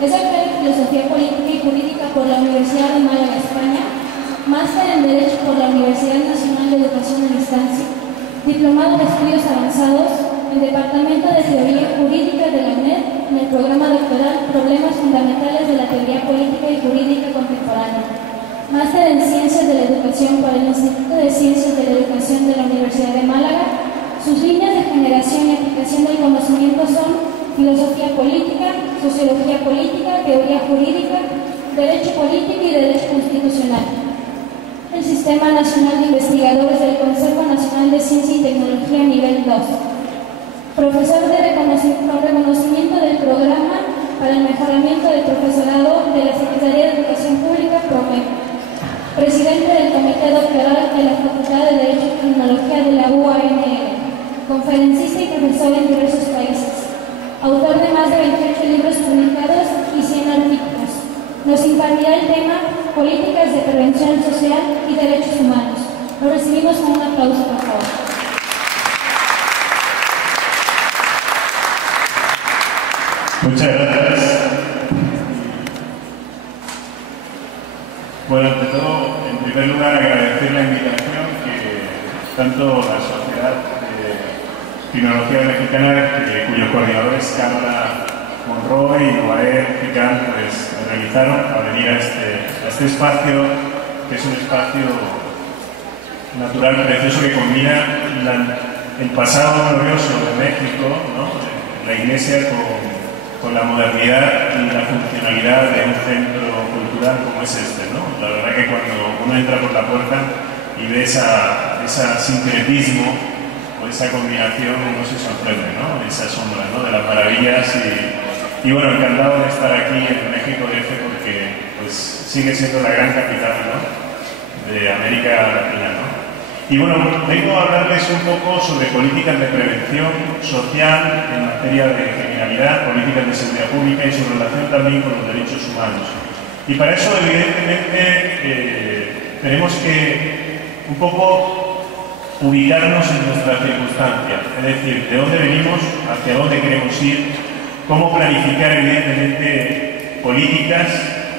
Es doctor en Filosofía Política y Jurídica por la Universidad de Málaga, España, máster en Derecho por la Universidad Nacional de Educación a Distancia, diplomado en Estudios Avanzados en Departamento de Teoría Jurídica de la UNED en el programa doctoral Problemas Fundamentales de la Teoría Política y Jurídica Contemporánea, máster en Ciencias de la Educación por el Instituto de Ciencias de la Educación de la Universidad de Málaga. Sus líneas de generación y aplicación del conocimiento son Filosofía Política, Sociología Política, Teoría Jurídica, Derecho Político y Derecho Constitucional. El Sistema Nacional de Investigadores del Consejo Nacional de Ciencia y Tecnología nivel 2. Profesor de reconocimiento del Programa para el Mejoramiento del Profesorado de la Secretaría de Educación Pública, PROMEP. Presidente del Comité Doctoral de la Facultad de Derecho y Tecnología de la UANL. Conferencista y profesor en diversos países. Autor de más de 28 libros publicados y 100 artículos. Nos impartirá el tema Políticas de Prevención Social y Derechos Humanos. Lo recibimos con un aplauso, por favor. Muchas gracias. Bueno, ante todo, en primer lugar, agradecer la invitación que tanto la Sociedad de Criminología Mexicana, cuyos coordinadores Carla Monroy y Noé Picán, pues realizaron a venir a este espacio, que es un espacio natural, precioso, que combina el pasado glorioso de México, ¿no? La Iglesia con la modernidad y la funcionalidad de un centro cultural como es este, ¿no? La verdad que cuando uno entra por la puerta y ve ese sincretismo o esa combinación, uno se sorprende, ¿no? Esa asombra, ¿no? De las maravillas y bueno, encantado de estar aquí en México DF porque pues sigue siendo la gran capital, ¿no? De América Latina, ¿no? Y bueno, vengo a hablarles un poco sobre políticas de prevención social en materia de criminalidad, políticas de seguridad pública y su relación también con los derechos humanos. Y para eso, evidentemente, tenemos que un poco ubicarnos en nuestras circunstancias, es decir, de dónde venimos, hacia dónde queremos ir, cómo planificar, evidentemente, políticas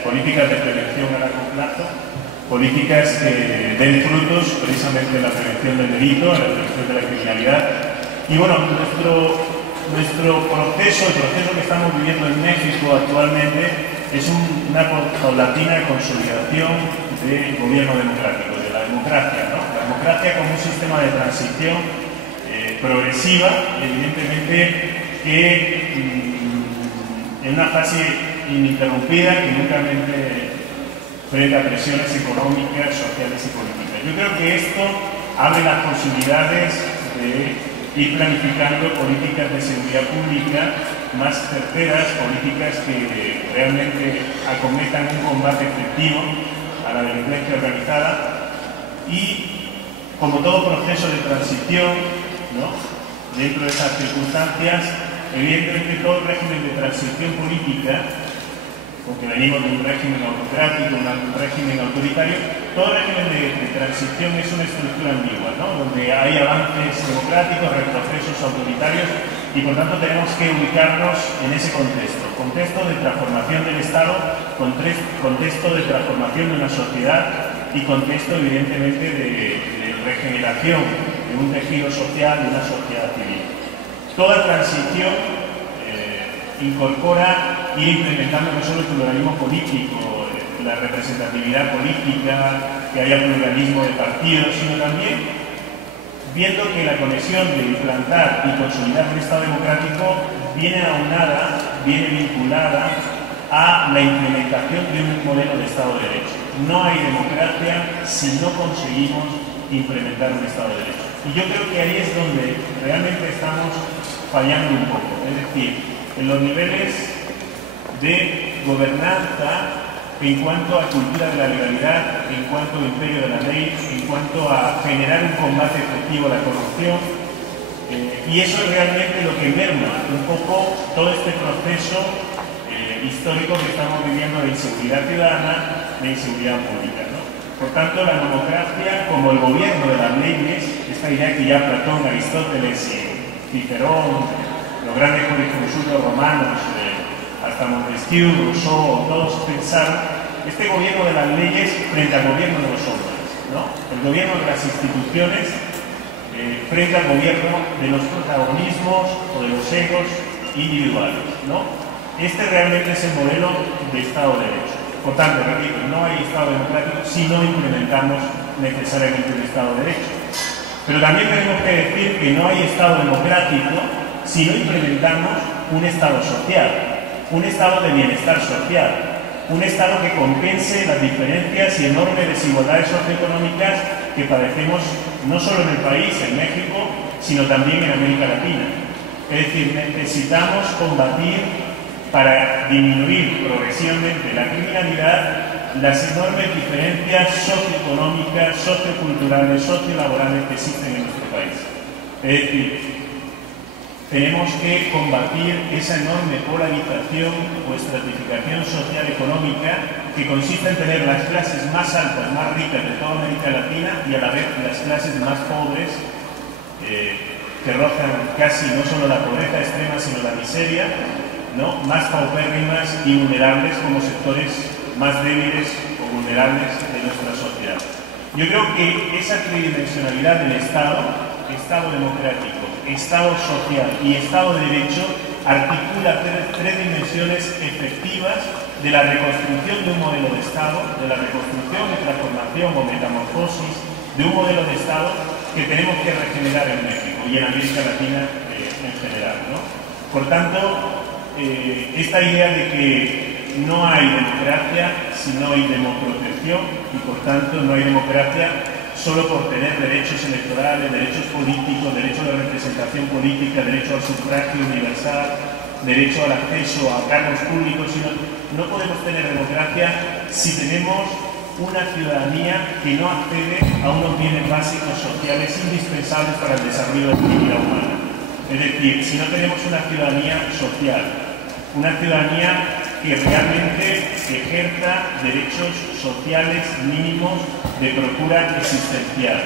de prevención a largo plazo, políticas que den frutos precisamente en la prevención del delito, en la prevención de la criminalidad. Y bueno, nuestro proceso, el proceso que estamos viviendo en México actualmente, es una paulatina consolidación del gobierno democrático, de la democracia, ¿no? La democracia como un sistema de transición progresiva, evidentemente, que en una fase ininterrumpida, que nunca frente a presiones económicas, sociales y políticas. Yo creo que esto abre las posibilidades de ir planificando políticas de seguridad pública más certeras, políticas que realmente acometan un combate efectivo a la delincuencia organizada y, como todo proceso de transición, ¿no? Dentro de esas circunstancias, evidentemente todo régimen de transición política, porque venimos de un régimen autocrático, un régimen autoritario, todo régimen de transición es una estructura ambigua, ¿no? Donde hay avances democráticos, retrocesos autoritarios y por tanto tenemos que ubicarnos en ese contexto de transformación del Estado, contexto de transformación de una sociedad y contexto evidentemente de regeneración de un tejido social, de una sociedad civil. Toda transición incorpora ir implementando no solo el pluralismo político, la representatividad política, que haya pluralismo de partidos, sino también viendo que la conexión de implantar y consolidar un Estado democrático viene aunada, viene vinculada a la implementación de un modelo de Estado de Derecho. No hay democracia si no conseguimos implementar un Estado de Derecho. Y yo creo que ahí es donde realmente estamos fallando un poco, es decir, en los niveles de gobernanza en cuanto a cultura de la legalidad, en cuanto a imperio de la ley, en cuanto a generar un combate efectivo a la corrupción. Y eso es realmente lo que merma un poco todo este proceso histórico que estamos viviendo de inseguridad ciudadana, de inseguridad pública, ¿no? Por tanto, la democracia como el gobierno de las leyes, esta idea que ya Platón, Aristóteles y Cicerón, los grandes jurisconsultos romanos hasta Montesquieu, Rousseau, todos pensaron este gobierno de las leyes frente al gobierno de los hombres, ¿no? El gobierno de las instituciones frente al gobierno de los protagonismos o de los egos individuales, ¿no? Este realmente es el modelo de Estado de Derecho. Por tanto, repito, no hay Estado democrático si no implementamos necesariamente un Estado de Derecho. Pero también tenemos que decir que no hay Estado democrático si no implementamos un Estado social, un Estado de bienestar social, un Estado que compense las diferencias y enormes desigualdades socioeconómicas que padecemos no solo en el país, en México, sino también en América Latina. Es decir, necesitamos combatir para disminuir progresivamente la criminalidad las enormes diferencias socioeconómicas, socioculturales, sociolaborales que existen en nuestro país. Es decir, tenemos que combatir esa enorme polarización o estratificación social económica que consiste en tener las clases más altas, más ricas de toda América Latina y a la vez las clases más pobres que rozan casi no solo la pobreza extrema sino la miseria, ¿no? Más paupérrimas y vulnerables como sectores más débiles o vulnerables de nuestra sociedad. Yo creo que esa tridimensionalidad del Estado, Estado democrático, Estado social y Estado de Derecho, articula tres dimensiones efectivas de la reconstrucción de un modelo de Estado, de la reconstrucción y transformación o metamorfosis de un modelo de Estado que tenemos que regenerar en México y en América Latina en general, ¿no? Por tanto, esta idea de que no hay democracia si no hay democrotección y por tanto no hay democracia solo por tener derechos electorales, derechos políticos, derecho a la representación política, derecho al sufragio universal, derecho al acceso a cargos públicos, sino no podemos tener democracia si tenemos una ciudadanía que no accede a unos bienes básicos sociales indispensables para el desarrollo de la vida humana. Es decir, si no tenemos una ciudadanía social, una ciudadanía que realmente ejerza derechos sociales mínimos de procura existencial,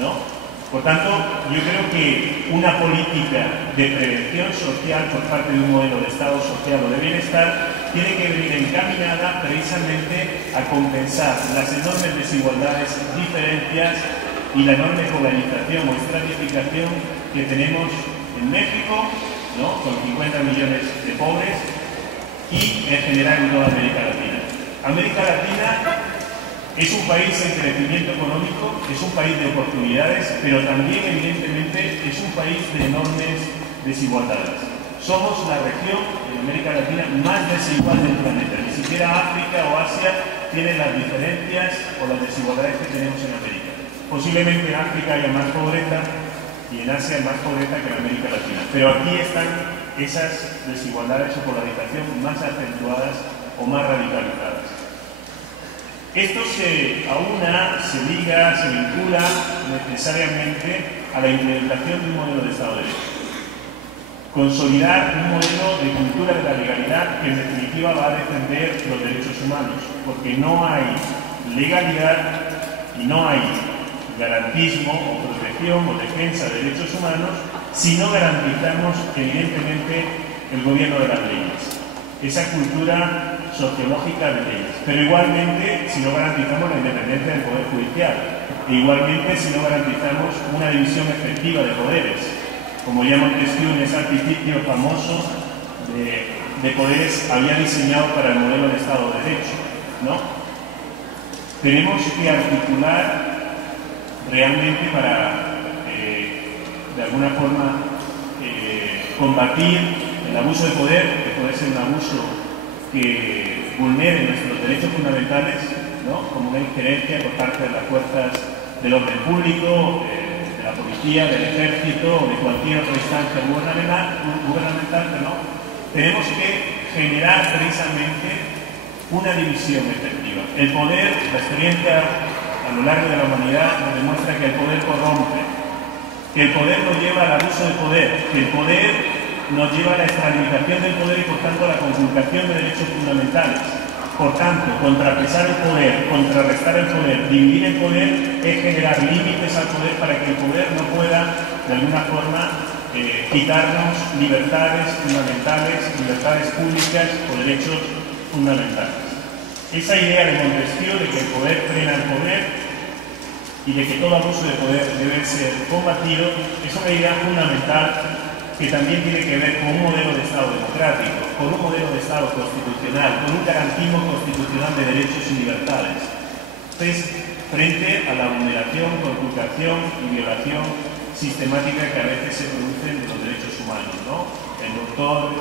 ¿no? Por tanto, yo creo que una política de prevención social por parte de un modelo de Estado social o de bienestar tiene que venir encaminada precisamente a compensar las enormes desigualdades, diferencias y la enorme polarización o estratificación que tenemos en México, ¿no? Con 50 millones de pobres y en general en toda América Latina. América Latina es un país en crecimiento económico, es un país de oportunidades, pero también evidentemente es un país de enormes desigualdades. Somos la región en América Latina más desigual del planeta. Ni siquiera África o Asia tienen las diferencias o las desigualdades que tenemos en América. Posiblemente en África haya más pobreza y en Asia hay más pobreza que en América Latina. Pero aquí están esas desigualdades o polarización más acentuadas o más radicalizadas. Esto se aúna, se liga, se vincula necesariamente a la implementación de un modelo de Estado de Derecho. Consolidar un modelo de cultura de la legalidad que en definitiva va a defender los derechos humanos, porque no hay legalidad y no hay garantismo o protección o defensa de derechos humanos si no garantizamos evidentemente el gobierno de las leyes, esa cultura sociológica de leyes, pero igualmente si no garantizamos la independencia del Poder Judicial, e igualmente si no garantizamos una división efectiva de poderes, como ya Montesquieu en ese artificio famoso de poderes había diseñado para el modelo de Estado de Derecho, ¿no? Tenemos que articular realmente para, de alguna forma, combatir el abuso de poder, que puede ser un abuso que vulnere nuestros derechos fundamentales, ¿no? Como una injerencia por parte de las fuerzas del orden público, de la policía, del ejército o de cualquier otra instancia gubernamental, ¿no? Tenemos que generar precisamente una división efectiva. El poder, la experiencia a lo largo de la humanidad nos demuestra que el poder corrompe, que el poder nos lleva al abuso del poder, que el poder nos lleva a la extralimitación del poder y por tanto a la conculcación de derechos fundamentales. Por tanto, contrapesar el poder, contrarrestar el poder, dividir el poder es generar límites al poder para que el poder no pueda de alguna forma, quitarnos libertades fundamentales, libertades públicas o derechos fundamentales. Esa idea de Montesquieu de que el poder frena al poder y de que todo abuso de poder debe ser combatido es una idea fundamental que también tiene que ver con un modelo de Estado democrático, con un modelo de Estado constitucional, con un garantismo constitucional de derechos y libertades. Entonces, frente a la vulneración, conculcación y violación sistemática que a veces se producen de los derechos humanos, ¿no? El doctor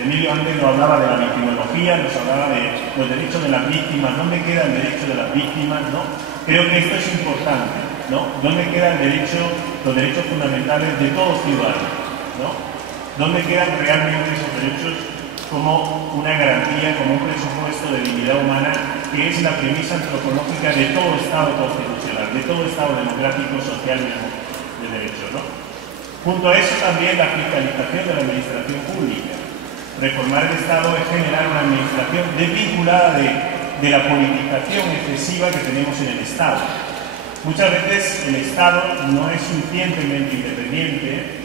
Emilio antes nos hablaba de la victimología, nos hablaba de los derechos de las víctimas, ¿dónde queda el derecho de las víctimas, no? Creo que esto es importante, ¿no? ¿Dónde quedan los derechos fundamentales de todos ciudadanos, ¿no? ¿Dónde quedan realmente esos derechos como una garantía, como un presupuesto de dignidad humana, que es la premisa antropológica de todo Estado constitucional, de todo Estado democrático, social y de derecho, ¿no? Junto a eso también la fiscalización de la administración pública. Reformar el Estado es generar una administración desvinculada de la politización excesiva que tenemos en el Estado. Muchas veces el Estado no es suficientemente independiente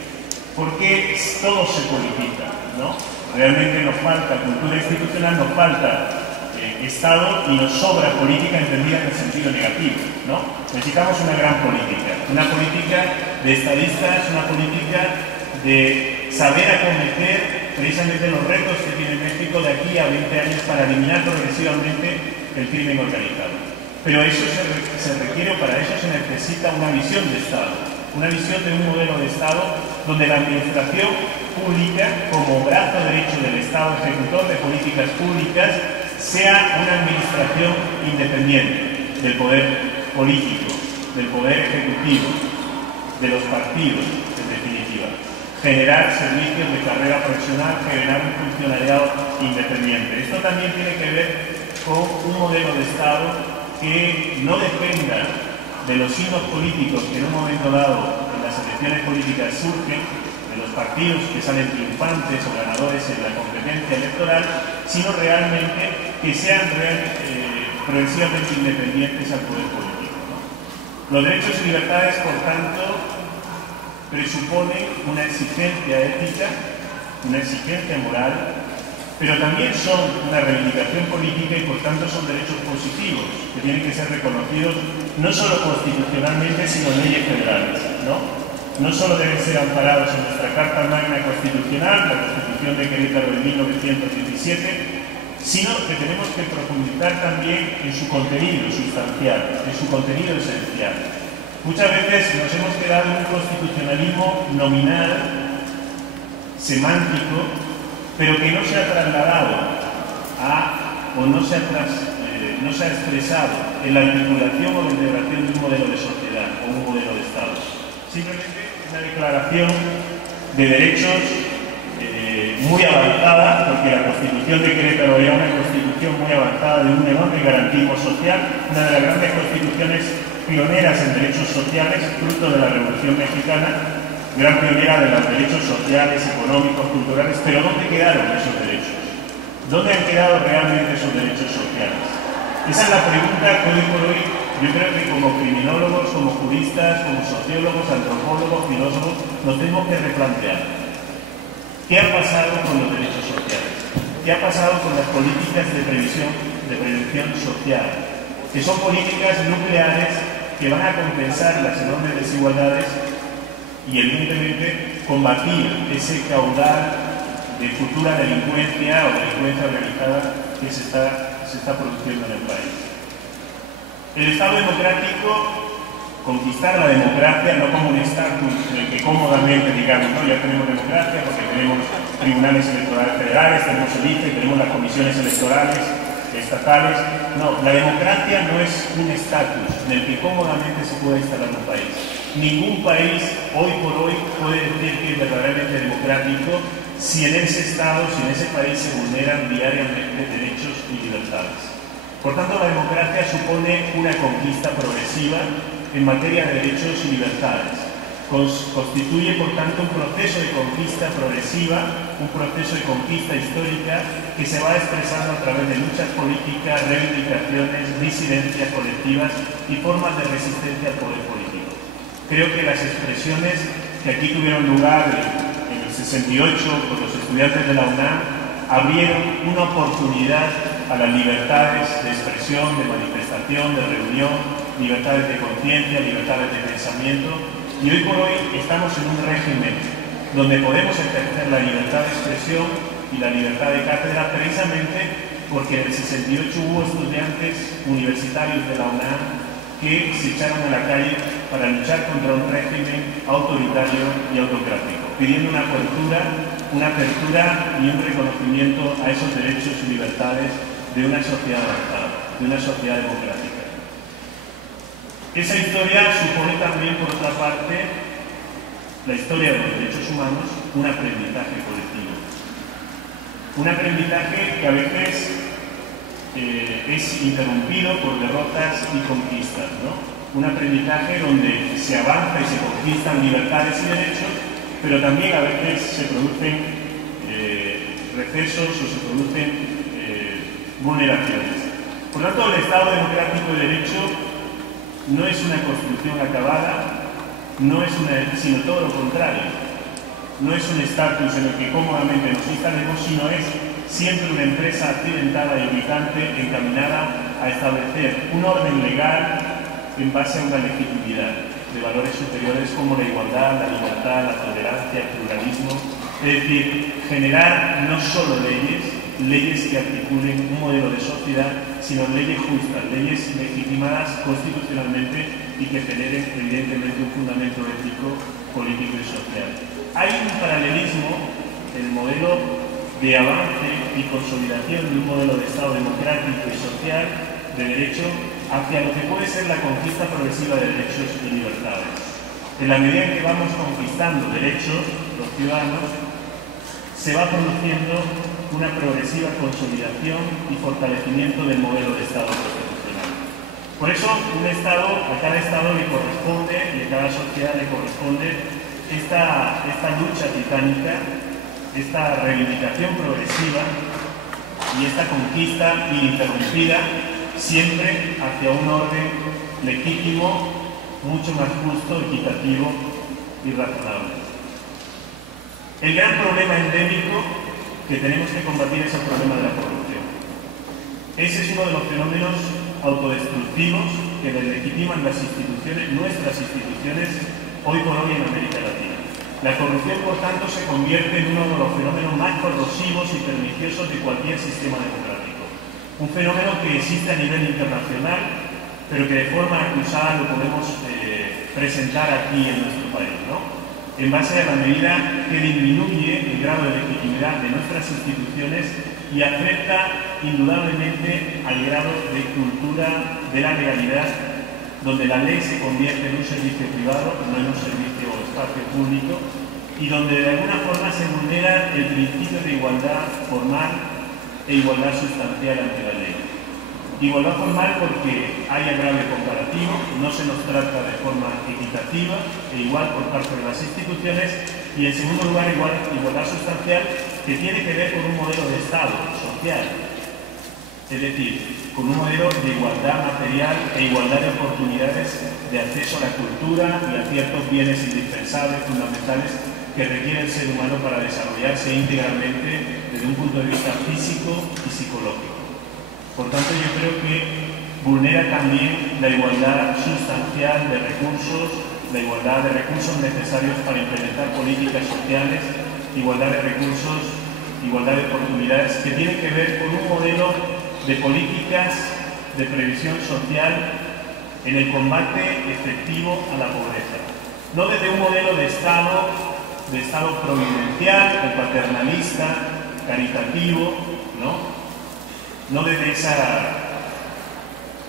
porque todo se politiza, ¿no? Realmente nos falta cultura institucional, nos falta Estado y nos sobra política entendida en el sentido negativo, ¿no? Necesitamos una gran política, una política de estadistas, una política de saber acometer precisamente los retos que tiene México de aquí a 20 años para eliminar progresivamente el crimen organizado. Pero eso se requiere, o para eso se necesita una visión de Estado, una visión de un modelo de Estado donde la administración pública, como brazo derecho del Estado, ejecutor de políticas públicas, sea una administración independiente del poder político, del poder ejecutivo, de los partidos, en definitiva. Generar servicios de carrera profesional, generar un funcionariado independiente. Esto también tiene que ver con un modelo de Estado que no dependa de los signos políticos que en un momento dado en las elecciones políticas surgen, de los partidos que salen triunfantes o ganadores en la competencia electoral, sino realmente que sean progresivamente independientes al poder político, ¿no? Los derechos y libertades, por tanto, presuponen una exigencia ética, una exigencia moral, pero también son una reivindicación política y por tanto son derechos positivos que tienen que ser reconocidos no solo constitucionalmente sino en leyes federales, ¿no? No solo deben ser amparados en nuestra Carta Magna Constitucional, la Constitución de Querétaro de 1917, sino que tenemos que profundizar también en su contenido sustancial, en su contenido esencial. Muchas veces nos hemos quedado en un constitucionalismo nominal, semántico, pero que no se ha trasladado o no se ha expresado en la articulación o la integración de un modelo de sociedad o un modelo de Estado. Simplemente una declaración de derechos muy avanzada, porque la Constitución de Querétaro era una constitución muy avanzada de un enorme garantismo social, una de las grandes constituciones pioneras en derechos sociales, fruto de la Revolución Mexicana, gran pionera de los derechos sociales, económicos, culturales, pero ¿dónde quedaron esos derechos? ¿Dónde han quedado realmente esos derechos sociales? Esa es la pregunta que hoy por hoy yo creo que como criminólogos, como juristas, como sociólogos, antropólogos, filósofos, nos tenemos que replantear. ¿Qué ha pasado con los derechos sociales? ¿Qué ha pasado con las políticas de prevención social? Que son políticas nucleares que van a compensar las enormes desigualdades y evidentemente combatir ese caudal de futura delincuencia o delincuencia organizada que se está produciendo en el país. El Estado democrático, conquistar la democracia no como un estatus en el que cómodamente digamos, no, ya tenemos democracia porque tenemos tribunales electorales federales, tenemos el IFE, tenemos las comisiones electorales estatales. No, la democracia no es un estatus en el que cómodamente se puede instalar un país. Ningún país hoy por hoy puede decir que es verdaderamente democrático si en ese Estado, si en ese país se vulneran diariamente derechos y libertades. Por tanto, la democracia supone una conquista progresiva en materia de derechos y libertades. Constituye, por tanto, un proceso de conquista progresiva, un proceso de conquista histórica que se va expresando a través de luchas políticas, reivindicaciones, disidencias colectivas y formas de resistencia al poder político. Creo que las expresiones que aquí tuvieron lugar en el 68 por los estudiantes de la UNAM abrieron una oportunidad a las libertades de expresión, de manifestación, de reunión, libertades de conciencia, libertades de pensamiento, y hoy por hoy estamos en un régimen donde podemos ejercer la libertad de expresión y la libertad de cátedra precisamente porque en el 68 hubo estudiantes universitarios de la UNAM que se echaron a la calle para luchar contra un régimen autoritario y autocrático, pidiendo una apertura y un reconocimiento a esos derechos y libertades de una sociedad avanzada, de una sociedad democrática. Esa historia supone también, por otra parte, la historia de los derechos humanos, un aprendizaje colectivo. Un aprendizaje que a veces es interrumpido por derrotas y conquistas, ¿no? Un aprendizaje donde se avanza y se conquistan libertades y derechos, pero también a veces se producen recesos o se producen vulneraciones. Por lo tanto, el Estado democrático de derecho no es una construcción acabada, sino todo lo contrario. No es un estatus en el que cómodamente nos instalemos, sino es siempre una empresa accidentada y ubicante encaminada a establecer un orden legal en base a una legitimidad de valores superiores como la igualdad, la libertad, la tolerancia, el pluralismo. Es decir, generar no solo leyes que articulen un modelo de sociedad, sino leyes justas, leyes legitimadas constitucionalmente y que generen evidentemente un fundamento ético, político y social. Hay un paralelismo en el modelo de avance y consolidación de un modelo de Estado democrático y social de derecho hacia lo que puede ser la conquista progresiva de derechos y libertades. En la medida en que vamos conquistando derechos, los ciudadanos, se va produciendo una progresiva consolidación y fortalecimiento del modelo de Estado constitucional. Por eso, a cada Estado le corresponde y a cada sociedad le corresponde esta lucha titánica, esta reivindicación progresiva y esta conquista ininterrumpida, siempre hacia un orden legítimo, mucho más justo, equitativo y razonable. El gran problema endémico que tenemos que combatir es el problema de la corrupción. Ese es uno de los fenómenos autodestructivos que deslegitiman las instituciones, nuestras instituciones, hoy por hoy en América Latina. La corrupción, por tanto, se convierte en uno de los fenómenos más corrosivos y perniciosos de cualquier sistema democrático. Un fenómeno que existe a nivel internacional, pero que de forma acusada lo podemos presentar aquí en nuestro país, ¿no? En base a la medida que disminuye el grado de legitimidad de nuestras instituciones y afecta indudablemente al grado de cultura de la legalidad, donde la ley se convierte en un servicio privado, no en un servicio o espacio público, y donde de alguna forma se vulnera el principio de igualdad formal e igualdad sustancial ante la ley. Igualdad formal porque hay agravio comparativo, no se nos trata de forma equitativa e igual por parte de las instituciones, y en segundo lugar igualdad sustancial que tiene que ver con un modelo de Estado social, es decir, con un modelo de igualdad material e igualdad de oportunidades de acceso a la cultura y a ciertos bienes indispensables, fundamentales, que requiere el ser humano para desarrollarse íntegramente desde un punto de vista físico y psicológico. Por tanto, yo creo que vulnera también la igualdad sustancial de recursos, la igualdad de recursos necesarios para implementar políticas sociales, igualdad de recursos, igualdad de oportunidades, que tiene que ver con un modelo de políticas de previsión social en el combate efectivo a la pobreza. No desde un modelo de Estado providencial o paternalista, caritativo, no desde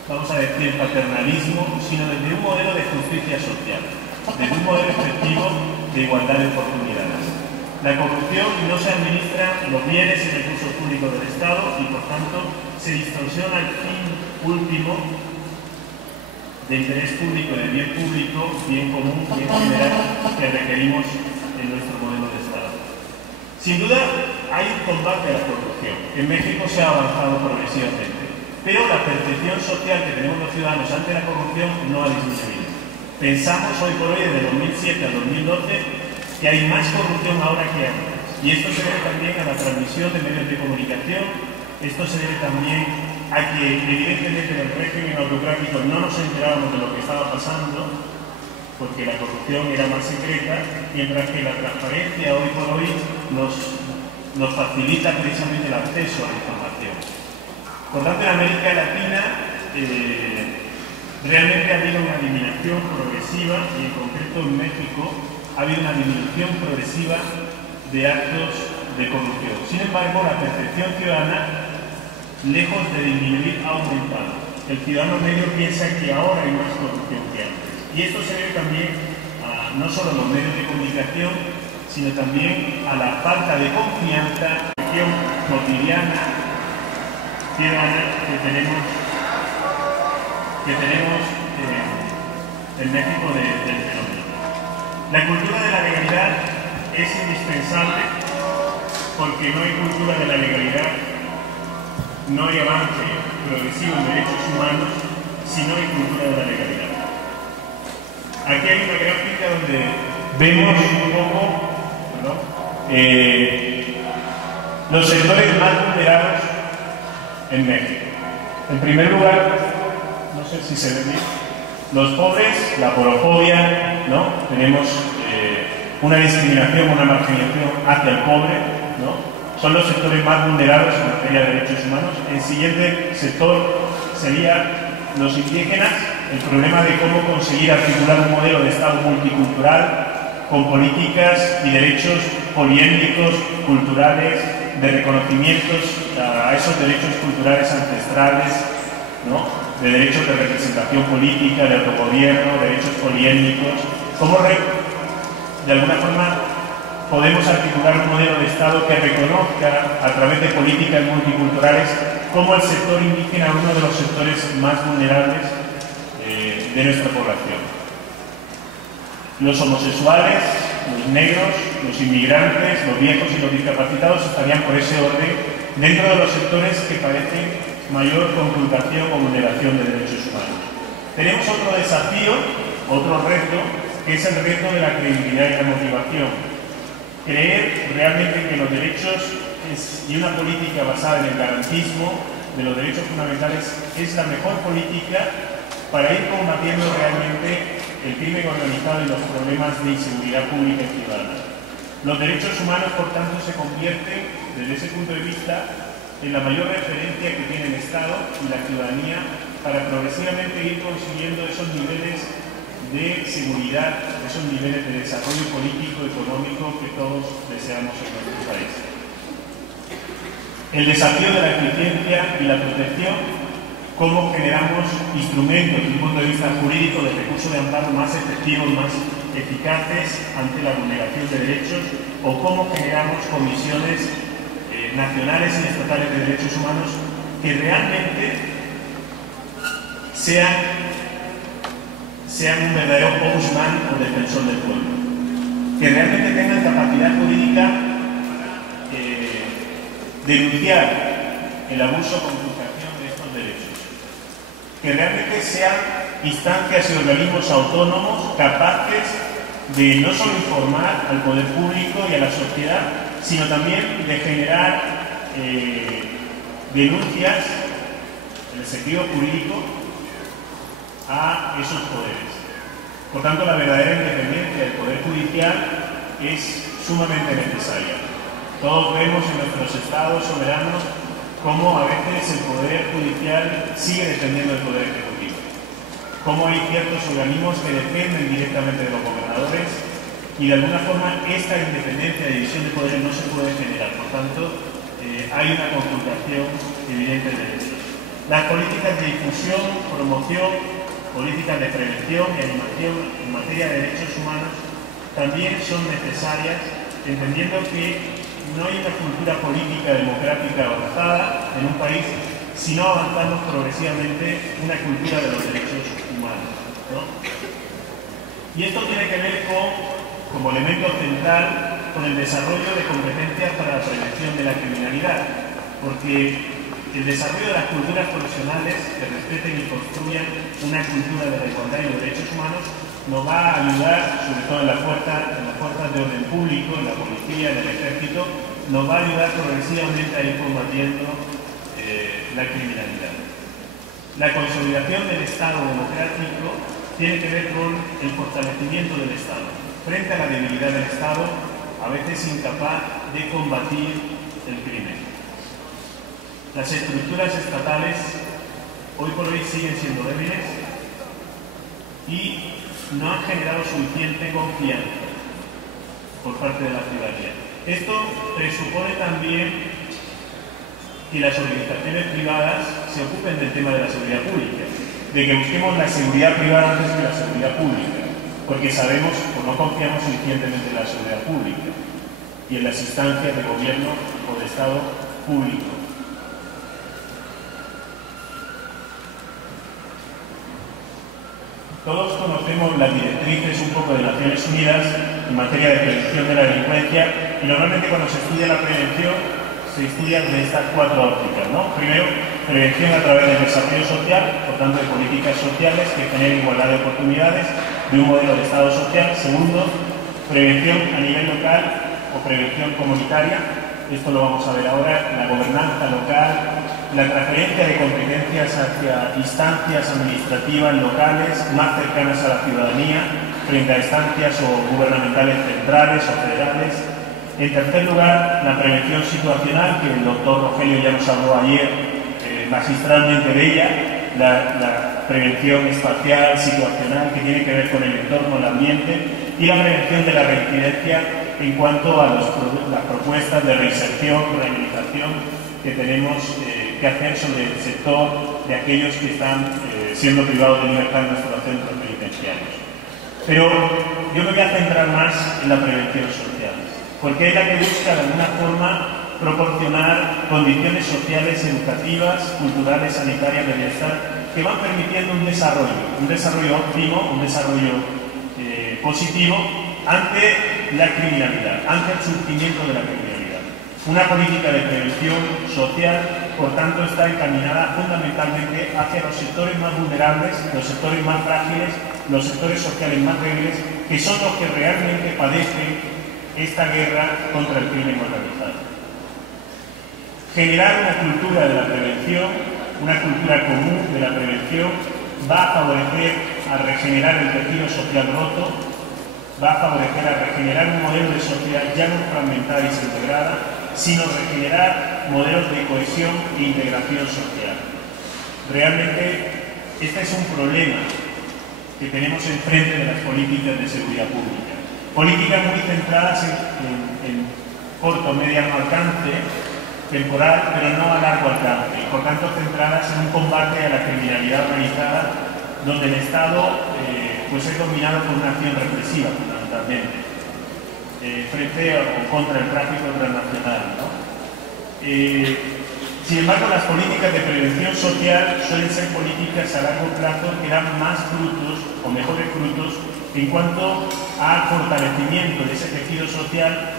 vamos a decir, paternalismo, sino desde un modelo de justicia social, desde un modelo efectivo de igualdad de oportunidades. La corrupción no se administra los bienes y recursos públicos del Estado y, por tanto, se distorsiona el fin último de interés público, de bien público, bien común, bien general que requerimos en nuestro modelo de Estado. Sin duda, hay un combate a la corrupción. En México se ha avanzado progresivamente, pero la percepción social que tenemos los ciudadanos ante la corrupción no ha disminuido. Pensamos hoy por hoy, desde 2007 a 2012, que hay más corrupción ahora que antes. Y esto se debe también a la transmisión de medios de comunicación, esto se debe también a que evidentemente en el régimen autocrático no nos enterábamos de lo que estaba pasando, porque la corrupción era más secreta, mientras que la transparencia hoy por hoy nos facilita precisamente el acceso a la información. Por tanto, en América Latina realmente ha habido una eliminación progresiva, y en concreto en México ha habido una disminución progresiva de actos de corrupción. Sin embargo, la percepción ciudadana, lejos de disminuir, ha aumentado. El ciudadano medio piensa que ahora hay más corrupción que antes. Y esto se debe también a no solo a los medios de comunicación, sino también a la falta de confianza cotidiana ciudadana que tenemos en México del fenómeno. La cultura de la legalidad es indispensable, porque no hay cultura de la legalidad, no hay avance progresivo en derechos humanos si no hay cultura de la legalidad. Aquí hay una gráfica donde vemos un poco los sectores más vulnerados en México. En primer lugar, no sé si se ve bien, los pobres, la porofobia, ¿no? Tenemos una discriminación, una marginación hacia el pobre, ¿no? Son los sectores más vulnerados en materia de derechos humanos. El siguiente sector sería los indígenas, el problema de cómo conseguir articular un modelo de Estado multicultural con políticas y derechos poliétnicos, culturales, de reconocimientos a esos derechos culturales ancestrales, ¿no? De derechos de representación política, de autogobierno, derechos poliétnicos. ¿Cómo de alguna forma podemos articular un modelo de Estado que reconozca a través de políticas multiculturales como el sector indígena es uno de los sectores más vulnerables de nuestra población? Los homosexuales, los negros, los inmigrantes, los viejos y los discapacitados estarían por ese orden dentro de los sectores que padecen mayor conculcación o vulneración de derechos humanos. Tenemos otro desafío, otro reto, que es el reto de la credibilidad y la motivación. Creer realmente que los derechos y una política basada en el garantismo de los derechos fundamentales es la mejor política para ir combatiendo realmente el crimen organizado y los problemas de inseguridad pública y ciudadana. Los derechos humanos, por tanto, se convierten, desde ese punto de vista, en la mayor referencia que tiene el Estado y la ciudadanía para progresivamente ir consiguiendo esos niveles de seguridad, esos niveles de desarrollo político y económico que todos deseamos en nuestro país. El desafío de la eficiencia y la protección, cómo generamos instrumentos desde un punto de vista jurídico de recurso de amparo más efectivos, más eficaces ante la vulneración de derechos, o cómo generamos comisiones nacionales y estatales de derechos humanos que realmente sean un verdadero ombudsman o defensor del pueblo, que realmente tengan capacidad jurídica para denunciar el abuso o conculcación de estos derechos, que realmente sean instancias y organismos autónomos capaces de no solo informar al poder público y a la sociedad, sino también de generar denuncias en el sentido jurídico a esos poderes. Por tanto, la verdadera independencia del Poder Judicial es sumamente necesaria. Todos vemos en nuestros estados soberanos cómo a veces el Poder Judicial sigue dependiendo del Poder Ejecutivo, cómo hay ciertos organismos que dependen directamente de los gobernadores y de alguna forma esta independencia de división de poderes no se puede generar. Por tanto, hay una conculcación evidente de derechos. Las políticas de difusión, promoción, políticas de prevención y animación en materia de derechos humanos también son necesarias, entendiendo que no hay una cultura política democrática avanzada en un país si no avanzamos progresivamente una cultura de los derechos humanos, ¿no? Y esto tiene que ver como elemento central con el desarrollo de competencias para la prevención de la criminalidad, porque el desarrollo de las culturas profesionales que respeten y construyan una cultura de la igualdad y los derechos humanos nos va a ayudar, sobre todo en las fuerzas de orden público, en la policía, en el ejército, nos va a ayudar progresivamente a ir combatiendo la criminalidad. La consolidación del Estado democrático tiene que ver con el fortalecimiento del Estado. Frente a la debilidad del Estado, a veces incapaz de combatir el crimen. Las estructuras estatales hoy por hoy siguen siendo débiles y no han generado suficiente confianza por parte de la ciudadanía. Esto presupone también que las organizaciones privadas se ocupen del tema de la seguridad pública, de que busquemos la seguridad privada antes que la seguridad pública, porque sabemos o no confiamos suficientemente en la seguridad pública y en las instancias de gobierno o de Estado público. Todos conocemos las directrices un poco de Naciones Unidas en materia de prevención de la delincuencia y normalmente cuando se estudia la prevención se estudia de estas cuatro ópticas, ¿no? Primero, prevención a través del desarrollo social, por tanto de políticas sociales que generen igualdad de oportunidades, de un modelo de Estado social. Segundo, prevención a nivel local o prevención comunitaria. Esto lo vamos a ver ahora, la gobernanza local, la transferencia de competencias hacia instancias administrativas locales más cercanas a la ciudadanía frente a instancias o gubernamentales centrales o federales. En tercer lugar, la prevención situacional, que el doctor Rogelio ya nos habló ayer magistralmente de ella, la prevención espacial, situacional, que tiene que ver con el entorno, el ambiente, y la prevención de la reincidencia en cuanto a las propuestas de reinserción, rehabilitación que tenemos que hacer sobre el sector de aquellos que están siendo privados de libertad en nuestros centros penitenciarios. Pero yo me voy a centrar más en la prevención social, porque es la que busca de alguna forma proporcionar condiciones sociales, educativas, culturales, sanitarias, de bienestar, que van permitiendo un desarrollo óptimo, un desarrollo positivo ante la criminalidad, ante el surgimiento de la criminalidad. Una política de prevención social, por tanto, está encaminada fundamentalmente hacia los sectores más vulnerables, los sectores más frágiles, los sectores sociales más débiles, que son los que realmente padecen esta guerra contra el crimen organizado. Generar una cultura de la prevención, una cultura común de la prevención, va a favorecer a regenerar el tejido social roto, va a favorecer a regenerar un modelo de sociedad ya no fragmentada y desintegrada, sino regenerar modelos de cohesión e integración social. Realmente, este es un problema que tenemos enfrente de las políticas de seguridad pública. Políticas muy centradas en corto, mediano alcance, temporal, pero no a largo alcance, y por tanto centradas en un combate a la criminalidad organizada, donde el Estado pues es dominado por una acción represiva, fundamentalmente, frente o contra el tráfico transnacional, ¿no? Sin embargo, las políticas de prevención social suelen ser políticas a largo plazo que dan más frutos o mejores frutos en cuanto al fortalecimiento de ese tejido social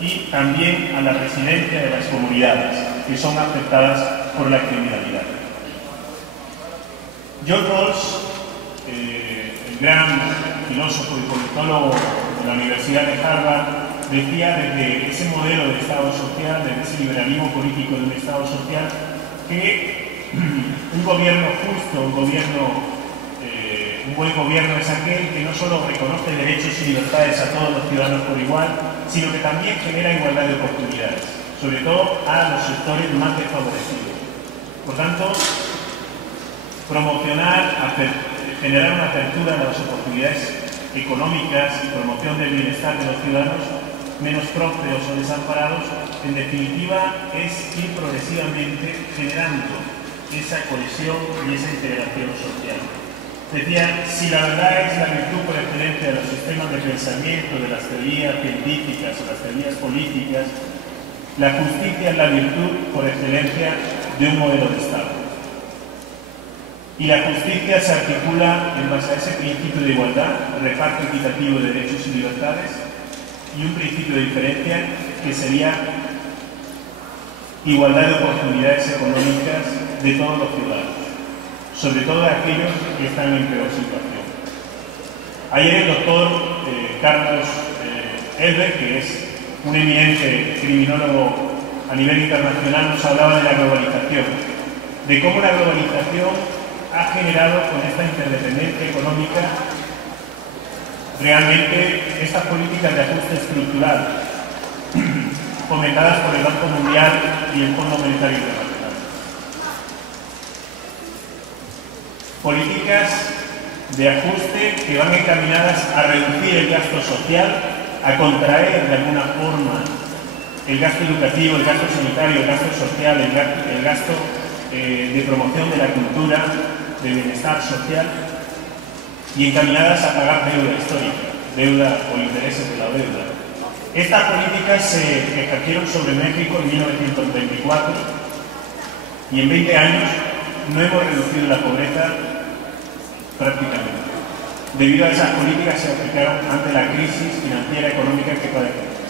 y también a la resiliencia de las comunidades que son afectadas por la criminalidad. John Rawls, el gran filósofo y politólogo de la Universidad de Harvard, decía desde ese modelo de Estado social, desde ese liberalismo político de un Estado social, que un gobierno justo, un buen gobierno es aquel que no solo reconoce derechos y libertades a todos los ciudadanos por igual, sino que también genera igualdad de oportunidades, sobre todo a los sectores más desfavorecidos. Por tanto, generar una apertura a las oportunidades económicas y promoción del bienestar de los ciudadanos menos prósperos o desamparados, en definitiva, es ir progresivamente generando esa cohesión y esa integración social. Decía, si la verdad es la virtud por excelencia de los sistemas de pensamiento, de las teorías científicas o las teorías políticas, la justicia es la virtud por excelencia de un modelo de Estado. Y la justicia se articula en base a ese principio de igualdad, reparto equitativo de derechos y libertades, y un principio de diferencia que sería igualdad de oportunidades económicas de todos los ciudadanos, sobre todo de aquellos que están en peor situación. Ayer el doctor Carlos Elber, que es un eminente criminólogo a nivel internacional, nos hablaba de la globalización, de cómo la globalización ha generado con esta interdependencia económica realmente estas políticas de ajuste estructural fomentadas por el Banco Mundial y el Fondo Monetario Internacional. Políticas de ajuste que van encaminadas a reducir el gasto social, a contraer de alguna forma el gasto educativo, el gasto sanitario, el gasto social, el gasto de promoción de la cultura, de bienestar social, y encaminadas a pagar deuda histórica, deuda o intereses de la deuda. Estas políticas se ejercieron sobre México en 1924 y en 20 años no hemos reducido la pobreza prácticamente. Debido a esas políticas se aplicaron ante la crisis financiera económica que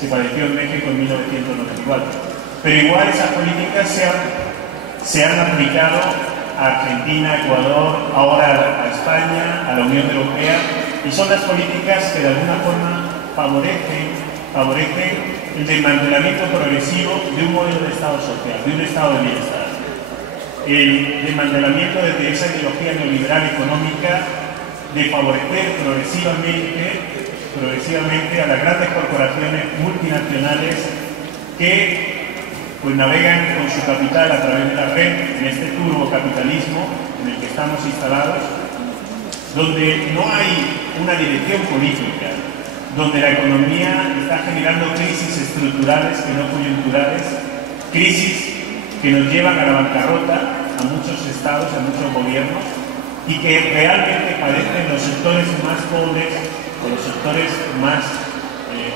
se padeció en México en 1994. Pero igual esas políticas se han aplicado a Argentina, a Ecuador, ahora a España, a la Unión Europea, y son las políticas que de alguna forma favorecen el desmantelamiento progresivo de un modelo de Estado social, de un Estado de bienestar. El desmantelamiento de esa ideología neoliberal económica de favorecer progresivamente a las grandes corporaciones multinacionales que pues navegan con su capital a través de la red en este turbocapitalismo en el que estamos instalados, donde no hay una dirección política, donde la economía está generando crisis estructurales que no coyunturales, crisis que nos llevan a la bancarrota a muchos estados, a muchos gobiernos, y que realmente padecen los sectores más pobres o los sectores más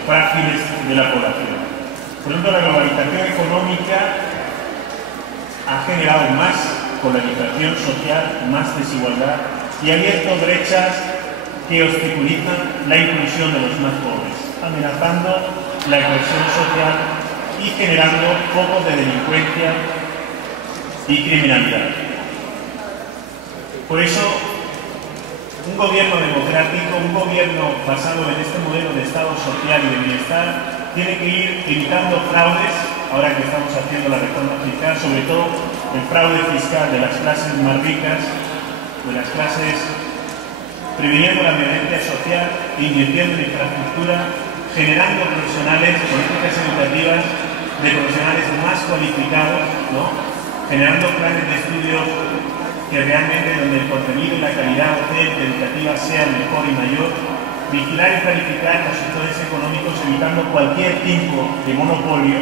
frágiles de la población. Por lo tanto, la globalización económica ha generado más polarización social, más desigualdad y ha abierto brechas que obstaculizan la inclusión de los más pobres, amenazando la cohesión social y generando focos de delincuencia y criminalidad. Por eso, un gobierno democrático, un gobierno basado en este modelo de Estado social y de bienestar, tiene que ir evitando fraudes, ahora que estamos haciendo la reforma fiscal, sobre todo el fraude fiscal de las clases más ricas, de las clases previniendo la violencia social, invirtiendo en infraestructura, generando profesionales, políticas educativas de profesionales más cualificados, ¿no? Generando planes de estudios que realmente donde el contenido y la calidad docente educativa sea mejor y mayor, vigilar y planificar los sectores económicos evitando cualquier tipo de monopolio,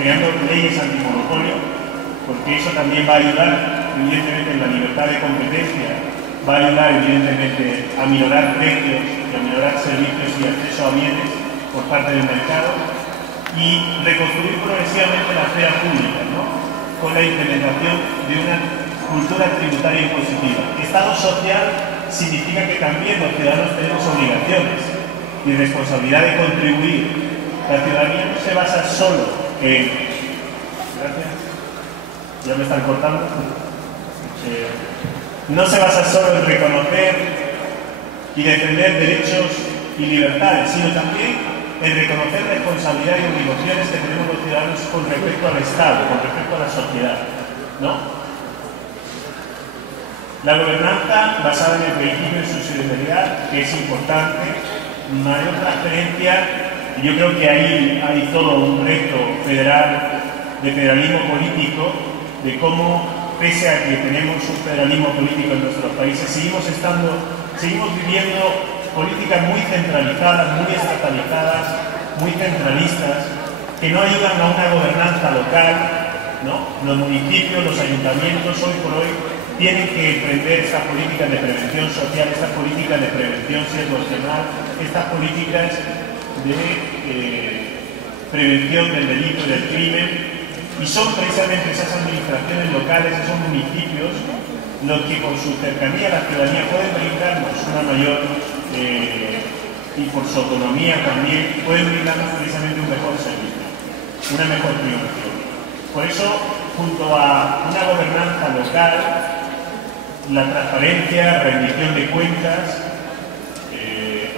creando leyes antimonopolio, porque eso también va a ayudar evidentemente en la libertad de competencia, va a ayudar evidentemente a minorar precios y a minorar servicios y acceso a bienes por parte del mercado, y reconstruir progresivamente la esfera pública, ¿no? Con la implementación de una cultura tributaria impositiva. Estado social significa que también los ciudadanos tenemos obligaciones y responsabilidad de contribuir. La ciudadanía no se basa solo en... Gracias. Ya me están cortando. No se basa solo en reconocer y defender derechos y libertades, sino también en reconocer responsabilidad y obligaciones que tenemos los ciudadanos con respecto al Estado, con respecto a la sociedad, ¿no? La gobernanza basada en el principio de subsidiariedad, que es importante, mayor transparencia, y yo creo que ahí hay todo un reto federal, de federalismo político, de cómo, pese a que tenemos un federalismo político en nuestros países, seguimos viviendo políticas muy centralizadas, muy estatalizadas, muy centralistas, que no ayudan a una gobernanza local, ¿no? Los municipios, los ayuntamientos, hoy por hoy, tienen que emprender estas políticas de prevención social, estas políticas de prevención situacional, estas políticas de prevención del delito y del crimen, y son precisamente esas administraciones locales, esos municipios, los que con su cercanía a la ciudadanía pueden brindarnos una mayor, y por su autonomía también, pueden brindarnos precisamente un mejor servicio, una mejor priorización. Por eso, junto a una gobernanza local, la transparencia, rendición de cuentas,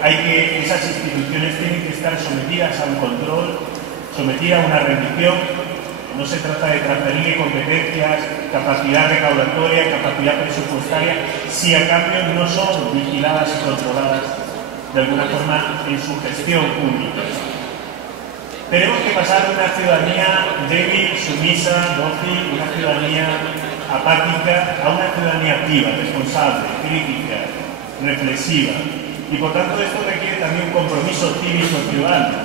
esas instituciones tienen que estar sometidas a un control, sometidas a una rendición. No se trata de transferirle competencias, capacidad recaudatoria, capacidad presupuestaria, si a cambio no son vigiladas y controladas de alguna forma en su gestión pública. Tenemos que pasar de una ciudadanía débil, sumisa, dócil, una ciudadanía apática, a una ciudadanía activa, responsable, crítica, reflexiva. Y por tanto esto requiere también un compromiso cívico-ciudadano,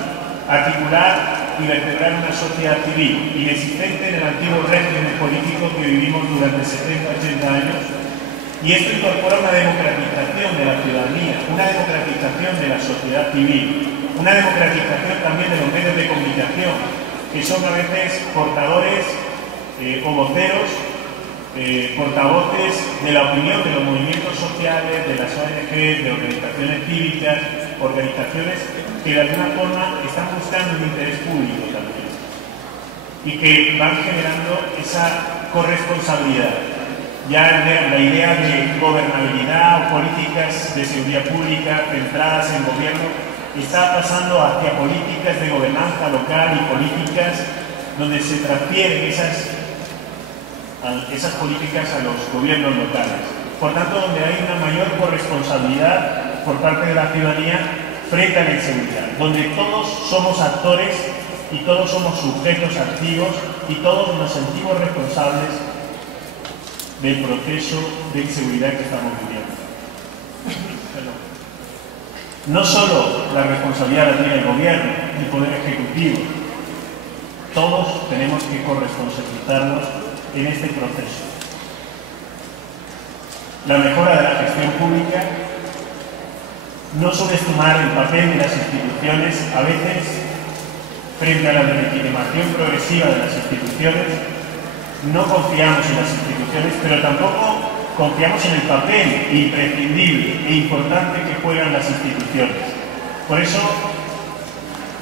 articular y vertebrar una sociedad civil inexistente en el antiguo régimen político que vivimos durante 70-80 años. Y esto incorpora una democratización de la ciudadanía, una democratización de la sociedad civil, una democratización también de los medios de comunicación, que son a veces portadores o voceros, portavoces de la opinión de los movimientos sociales, de las ONG, de organizaciones cívicas, organizaciones que de alguna forma están buscando un interés público también y que van generando esa corresponsabilidad. Ya la idea de gobernabilidad o políticas de seguridad pública centradas en gobierno está pasando hacia políticas de gobernanza local y políticas donde se transfieren esas políticas a los gobiernos locales. Por tanto, donde hay una mayor corresponsabilidad por parte de la ciudadanía frente a la inseguridad, donde todos somos actores y todos somos sujetos activos y todos nos sentimos responsables del proceso de inseguridad que estamos viviendo. No solo la responsabilidad la tiene el gobierno y el poder ejecutivo, todos tenemos que corresponsabilizarnos en este proceso. La mejora de la gestión pública, no subestimar el papel de las instituciones, a veces frente a la legitimación progresiva de las instituciones. No confiamos en las instituciones, pero tampoco confiamos en el papel imprescindible e importante que juegan las instituciones. Por eso,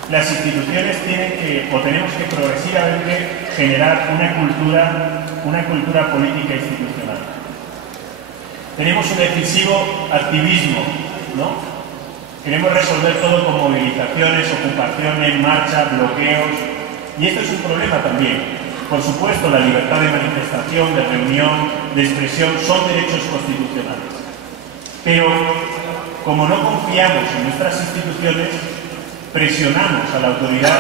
las instituciones tenemos que progresivamente generar una cultura política institucional. Tenemos un excesivo activismo, ¿no? Queremos resolver todo con movilizaciones, ocupaciones, marchas, bloqueos, y esto es un problema también. Por supuesto, la libertad de manifestación, de reunión, de expresión son derechos constitucionales. Pero, como no confiamos en nuestras instituciones, presionamos a la autoridad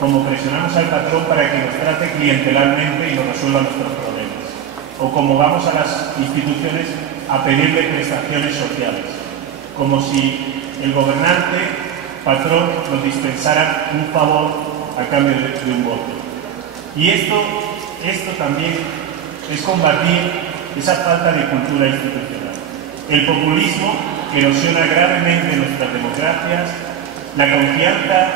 como presionamos al patrón para que nos trate clientelarmente y nos resuelva nuestros problemas. O como vamos a las instituciones a pedirle prestaciones sociales, como si el gobernante, patrón, nos dispensara un favor a cambio de un voto. Y esto también es combatir esa falta de cultura institucional. El populismo que erosiona gravemente nuestras democracias, la confianza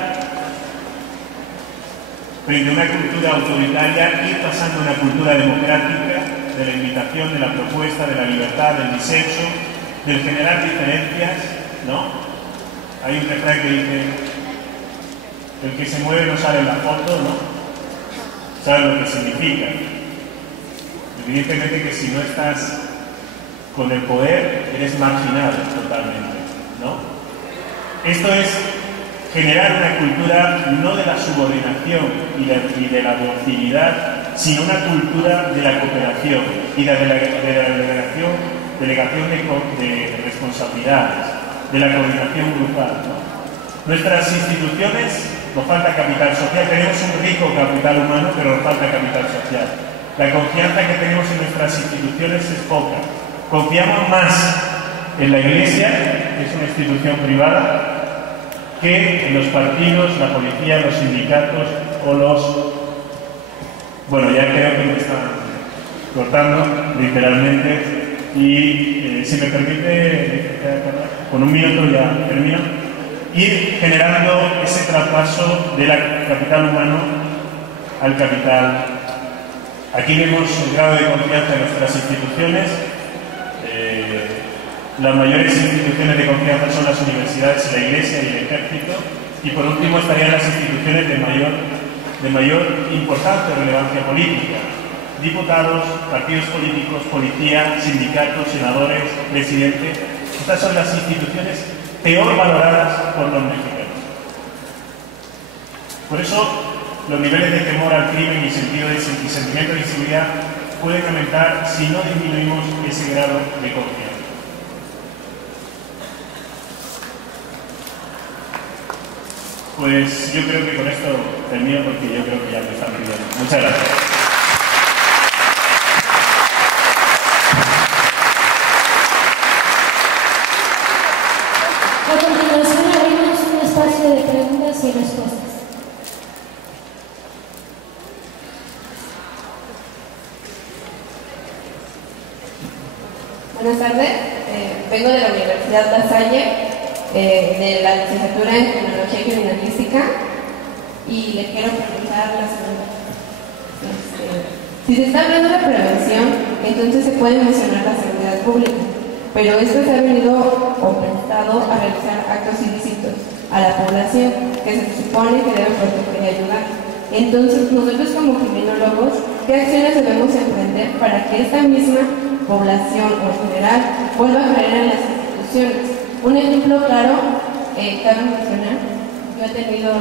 frente a una cultura autoritaria, ir pasando a una cultura democrática, de la invitación, de la propuesta, de la libertad, del disenso, del generar diferencias, ¿no? Hay un refrán que dice: el que se mueve no sale en la foto, ¿no? Sabe lo que significa. Evidentemente que si no estás con el poder, eres marginado totalmente, ¿no? Esto es generar una cultura no de la subordinación y de la docilidad, sino una cultura de la cooperación y de la delegación de responsabilidades, de la coordinación grupal, ¿no? Nuestras instituciones, nos falta capital social, tenemos un rico capital humano, pero nos falta capital social. La confianza que tenemos en nuestras instituciones es poca. Confiamos más en la Iglesia, que es una institución privada, que en los partidos, la policía, los sindicatos o los... Bueno, ya creo que me están cortando, literalmente, y si me permite, con un minuto ya termino, ir generando ese traspaso del capital humano al capital. Aquí vemos el grado de confianza en nuestras instituciones. Las mayores instituciones de confianza son las universidades, la Iglesia y el Ejército. Y por último estarían las instituciones de mayor importancia o relevancia política: diputados, partidos políticos, policía, sindicatos, senadores, presidente. Estas son las instituciones peor valoradas por los mexicanos. Por eso, los niveles de temor al crimen y sentimiento de inseguridad pueden aumentar si no disminuimos ese grado de confianza. Pues yo creo que con esto termino porque yo creo que ya me están pidiendo. Muchas gracias. A continuación abrimos un espacio de preguntas y respuestas. Buenas tardes, vengo de la Universidad La Salle, de la licenciatura en Criminología Criminalística, y le quiero preguntar a la señora, si se está hablando de prevención, entonces se puede mencionar la seguridad pública, pero esto se ha venido o prestado a realizar actos ilícitos a la población que se supone que debe proteger y ayudar. Entonces, nosotros como criminólogos, ¿qué acciones debemos emprender para que esta misma población o en general vuelva a creer en las instituciones? Un ejemplo claro, cabe mencionar, yo he tenido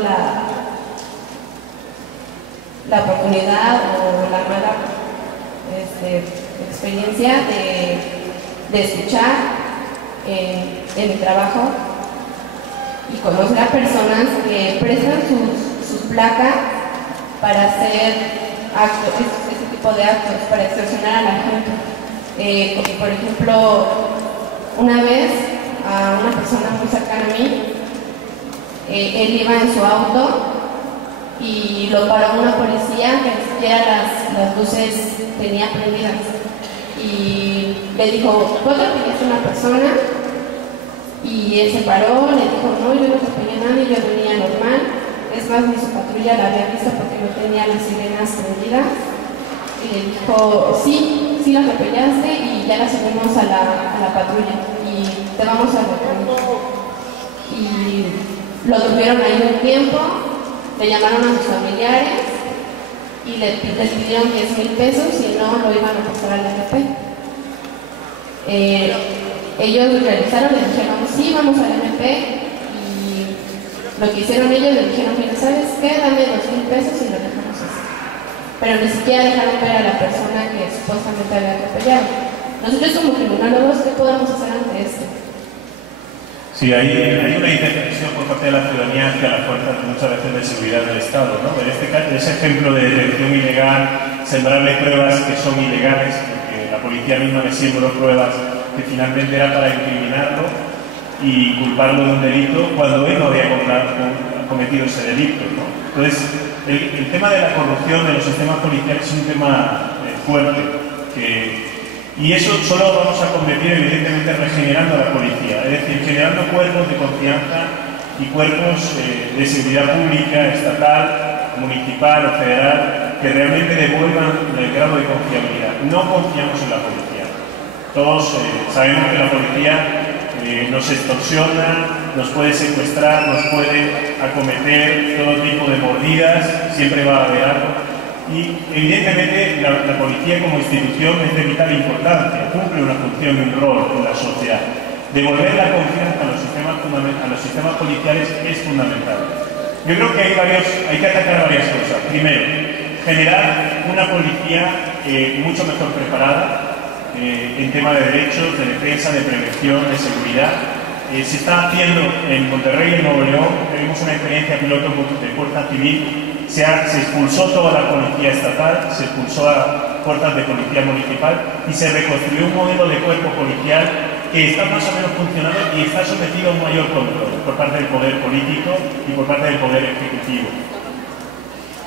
la oportunidad o la mala experiencia de escuchar en mi trabajo y conocer a personas que prestan sus placas para hacer actos, este tipo de actos, para extorsionar a la gente. Porque, por ejemplo, una vez a una persona muy cercana a mí, él iba en su auto y lo paró una policía que ni siquiera las luces tenía prendidas, y le dijo: ¿tú atropellaste a una persona? Y él se paró, le dijo: no, yo no atropellé a nadie, yo venía normal. Es más, ni su patrulla la había visto porque no tenía las sirenas prendidas. Y le dijo: sí la atropellaste y ya la subimos a la patrulla y te vamos a retornar. Y lo tuvieron ahí un tiempo, le llamaron a sus familiares y les pidieron 10,000 pesos, y no lo iban a pasar al MP. Ellos realizaron, le dijeron: sí, vamos al MP. Lo que hicieron ellos, le dijeron: mira, ¿sabes qué? Dame 2,000 pesos y lo dejamos así. Pero ni siquiera dejaron ver a la persona que supuestamente había atropellado. Nosotros como criminólogos, ¿qué podemos hacer ante esto? Sí, hay una intervención por parte de la ciudadanía hacia las fuerzas muchas veces de seguridad del Estado, ¿no? En este caso, ese ejemplo de detección ilegal, sembrarle pruebas que son ilegales, porque la policía misma le sembró pruebas que finalmente era para incriminarlo y culparlo de un delito cuando él no había cometido ese delito, ¿no? Entonces, el tema de la corrupción de los sistemas policiales es un tema fuerte, y eso solo lo vamos a convertir evidentemente regenerando a la policía, es decir, generando cuerpos de confianza y cuerpos de seguridad pública, estatal, municipal o federal, que realmente devuelvan el grado de confiabilidad. No confiamos en la policía. Todos sabemos que la policía nos extorsiona, nos puede secuestrar, nos puede acometer todo tipo de mordidas, siempre va a haber algo. Y evidentemente la policía como institución es de vital importancia, cumple una función y un rol en la sociedad. Devolver la confianza a los sistemas policiales es fundamental. Yo creo que hay que atacar varias cosas. Primero, generar una policía mucho mejor preparada en tema de derechos, de defensa, de prevención, de seguridad. Se está haciendo en Monterrey y en Nuevo León. Tenemos una experiencia piloto de fuerza civil. Se expulsó toda la policía estatal, se expulsó a fuerzas de policía municipal y se reconstruyó un modelo de cuerpo policial que está más o menos funcionando y está sometido a un mayor control por parte del poder político y por parte del poder ejecutivo.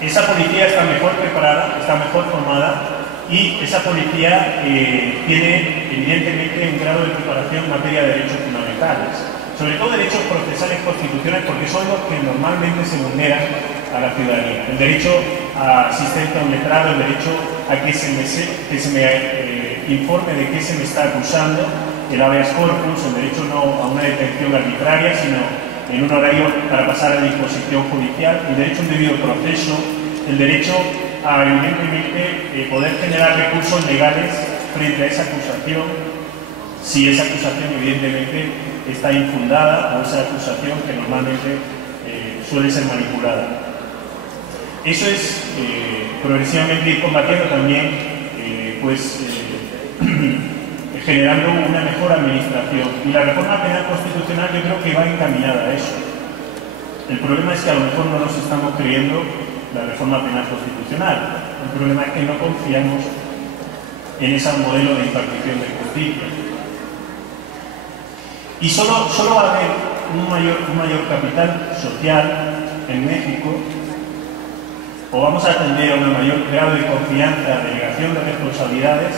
Esa policía está mejor preparada, está mejor formada, y esa policía tiene evidentemente un grado de preparación en materia de derechos fundamentales, sobre todo derechos procesales constitucionales, porque son los que normalmente se vulneran a la ciudadanía. El derecho a asistencia a un letrado, el derecho a que se me informe de qué se me está acusando, el habeas corpus, el derecho no a una detención arbitraria, sino en un horario para pasar a disposición judicial, el derecho a un debido proceso, el derecho a, evidentemente, poder generar recursos legales frente a esa acusación, si esa acusación, evidentemente, está infundada o esa acusación que normalmente suele ser manipulada. Eso es progresivamente ir combatiendo también, generando una mejor administración. Y la reforma penal constitucional yo creo que va encaminada a eso. El problema es que a lo mejor no nos estamos creyendo la reforma penal constitucional. El problema es que no confiamos en ese modelo de impartición de justicia. Y solo va a haber un mayor capital social en México, o vamos a atender a un mayor grado de confianza, delegación de responsabilidades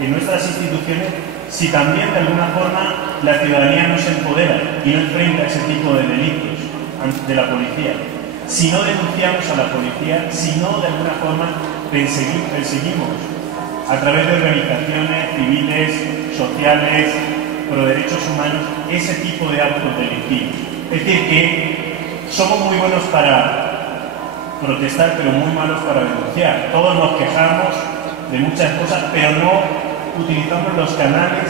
en nuestras instituciones, si también de alguna forma la ciudadanía no se empodera y no enfrenta ese tipo de delitos de la policía. Si no denunciamos a la policía, si no de alguna forma perseguimos a través de organizaciones civiles, sociales, pro derechos humanos, ese tipo de actos delictivos. Es decir, que somos muy buenos para protestar, pero muy malos para denunciar. Todos nos quejamos de muchas cosas, pero no utilizamos los canales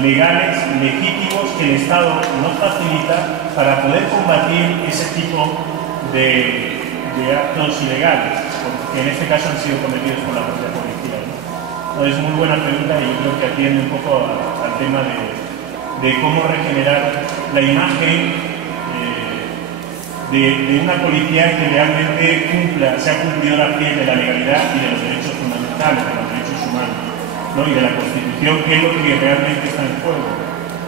legales, legítimos, que el Estado nos facilita para poder combatir ese tipo de actos ilegales, que en este caso han sido cometidos por la propia policía, ¿no? Es muy buena pregunta y yo creo que atiende un poco al tema de cómo regenerar la imagen de una policía que realmente se ha cumplido la piel de la legalidad y de los derechos fundamentales, de los derechos humanos, ¿no? Y de la Constitución, que es lo que realmente está en juego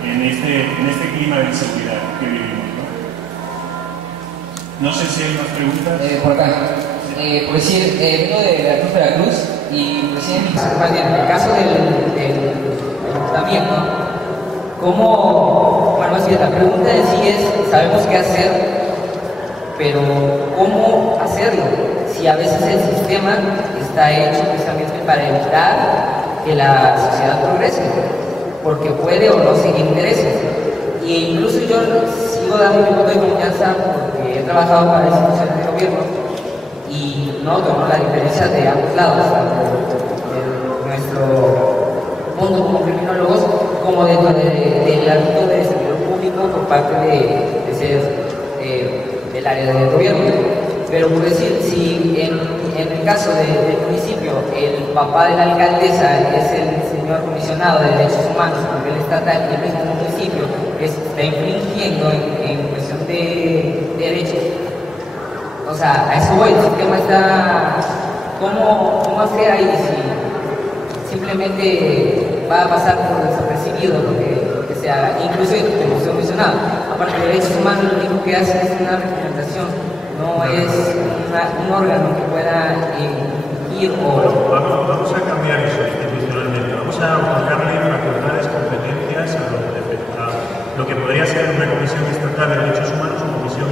en este clima de inseguridad que vivimos, ¿no? No sé si hay más preguntas. Por acá. Por decir, vengo de Veracruz, y recién en el caso del ayuntamiento, ¿cómo? Bueno, así la pregunta en sí es, sabemos qué hacer, pero ¿cómo hacerlo? Si a veces el sistema está hecho precisamente para evitar que la sociedad progrese, porque puede o no seguir intereses. Y incluso yo sigo dando mi voto de confianza porque he trabajado para instituciones de gobierno y noto la diferencia de ambos lados, tanto de nuestro mundo como criminólogos, como dentro del ámbito del servidor público por parte de ser del área del gobierno. Pero por decir, si en el caso del municipio el papá de la alcaldesa es el señor comisionado de derechos humanos a nivel estatal y el mismo municipio está infringiendo en cuestión de derechos, o sea, a eso voy, el sistema está, ¿cómo hacer ahí si simplemente va a pasar por desapercibido lo que se haga? Incluso como se ha mencionado, aparte de derechos humanos, lo único que hace es una representación, no es un órgano que pueda ir o... Vamos a cambiar eso institucionalmente, vamos a otorgarle facultades, competencias a lo que podría ser una comisión estatal de derechos humanos o comisión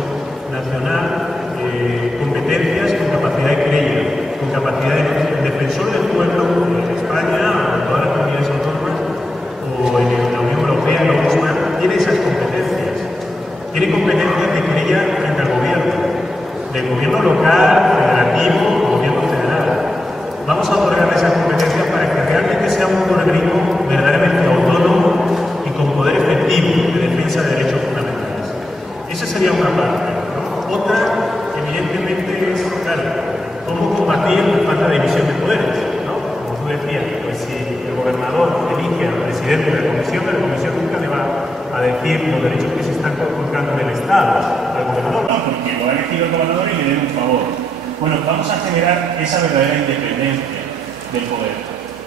nacional, competencias con capacidad de querella, con capacidad de defensor del pueblo en España, en todas las comunidades autónomas o en la Unión Europea, la OSMA, tiene esas competencias. Tiene competencias de querella frente al gobierno, del gobierno local, federativo, gobierno federal. Vamos a otorgarle esas competencias para que realmente sea un organismo verdaderamente autónomo y con poder efectivo de defensa de derechos fundamentales. Esa sería una parte, ¿no? Otra, evidentemente, es, claro, cómo combatir la falta de división de poderes, ¿no? Como tú decías, pues si el gobernador elige al presidente de la comisión nunca le va a decir los derechos que se están conculcando en el Estado al gobernador. No, porque lo ha elegido el gobernador y le den un favor. Bueno, vamos a generar esa verdadera independencia del poder.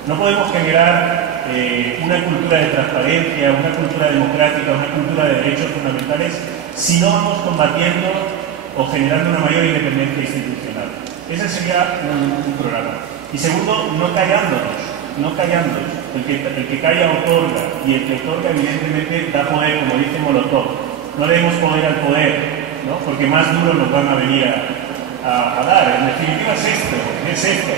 No podemos generar una cultura de transparencia, una cultura democrática, una cultura de derechos fundamentales si no vamos combatiendo o generando una mayor independencia institucional. Ese sería un programa. Y segundo, no callándonos. El que calla otorga, y el que otorga evidentemente da poder, como dice Molotov. No le demos poder al poder, ¿no? Porque más duro nos van a venir a dar. En definitiva es esto.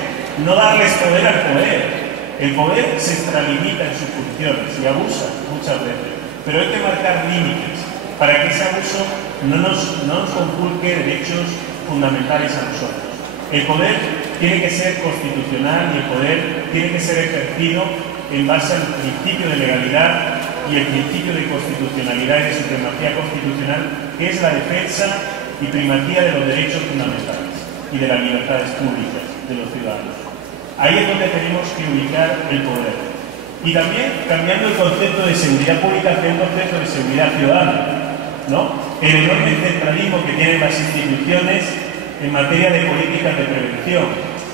No darles poder al poder. El poder se extralimita en sus funciones y abusa muchas veces. Pero hay que marcar límites para que ese abuso no nos conculque derechos fundamentales a nosotros. El poder tiene que ser constitucional y el poder tiene que ser ejercido en base al principio de legalidad y el principio de constitucionalidad y de supremacía constitucional, que es la defensa y primacía de los derechos fundamentales y de las libertades públicas de los ciudadanos. Ahí es donde tenemos que ubicar el poder. Y también cambiando el concepto de seguridad pública hacia un concepto de seguridad ciudadana, ¿no? El enorme centralismo que tienen las instituciones en materia de políticas de prevención,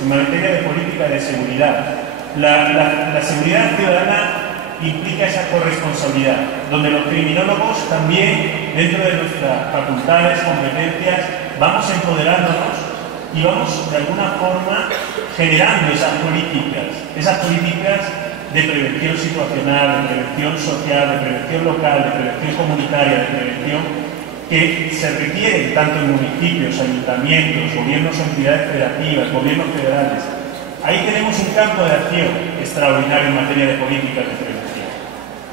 en materia de política de seguridad. La seguridad ciudadana implica esa corresponsabilidad, donde los criminólogos también, dentro de nuestras facultades, competencias, vamos empoderándonos y vamos de alguna forma generando esas políticas de prevención situacional, de prevención social, de prevención local, de prevención comunitaria, de prevención que se requieren tanto en municipios, ayuntamientos, gobiernos, entidades federativas, gobiernos federales. Ahí tenemos un campo de acción extraordinario en materia de políticas de prevención,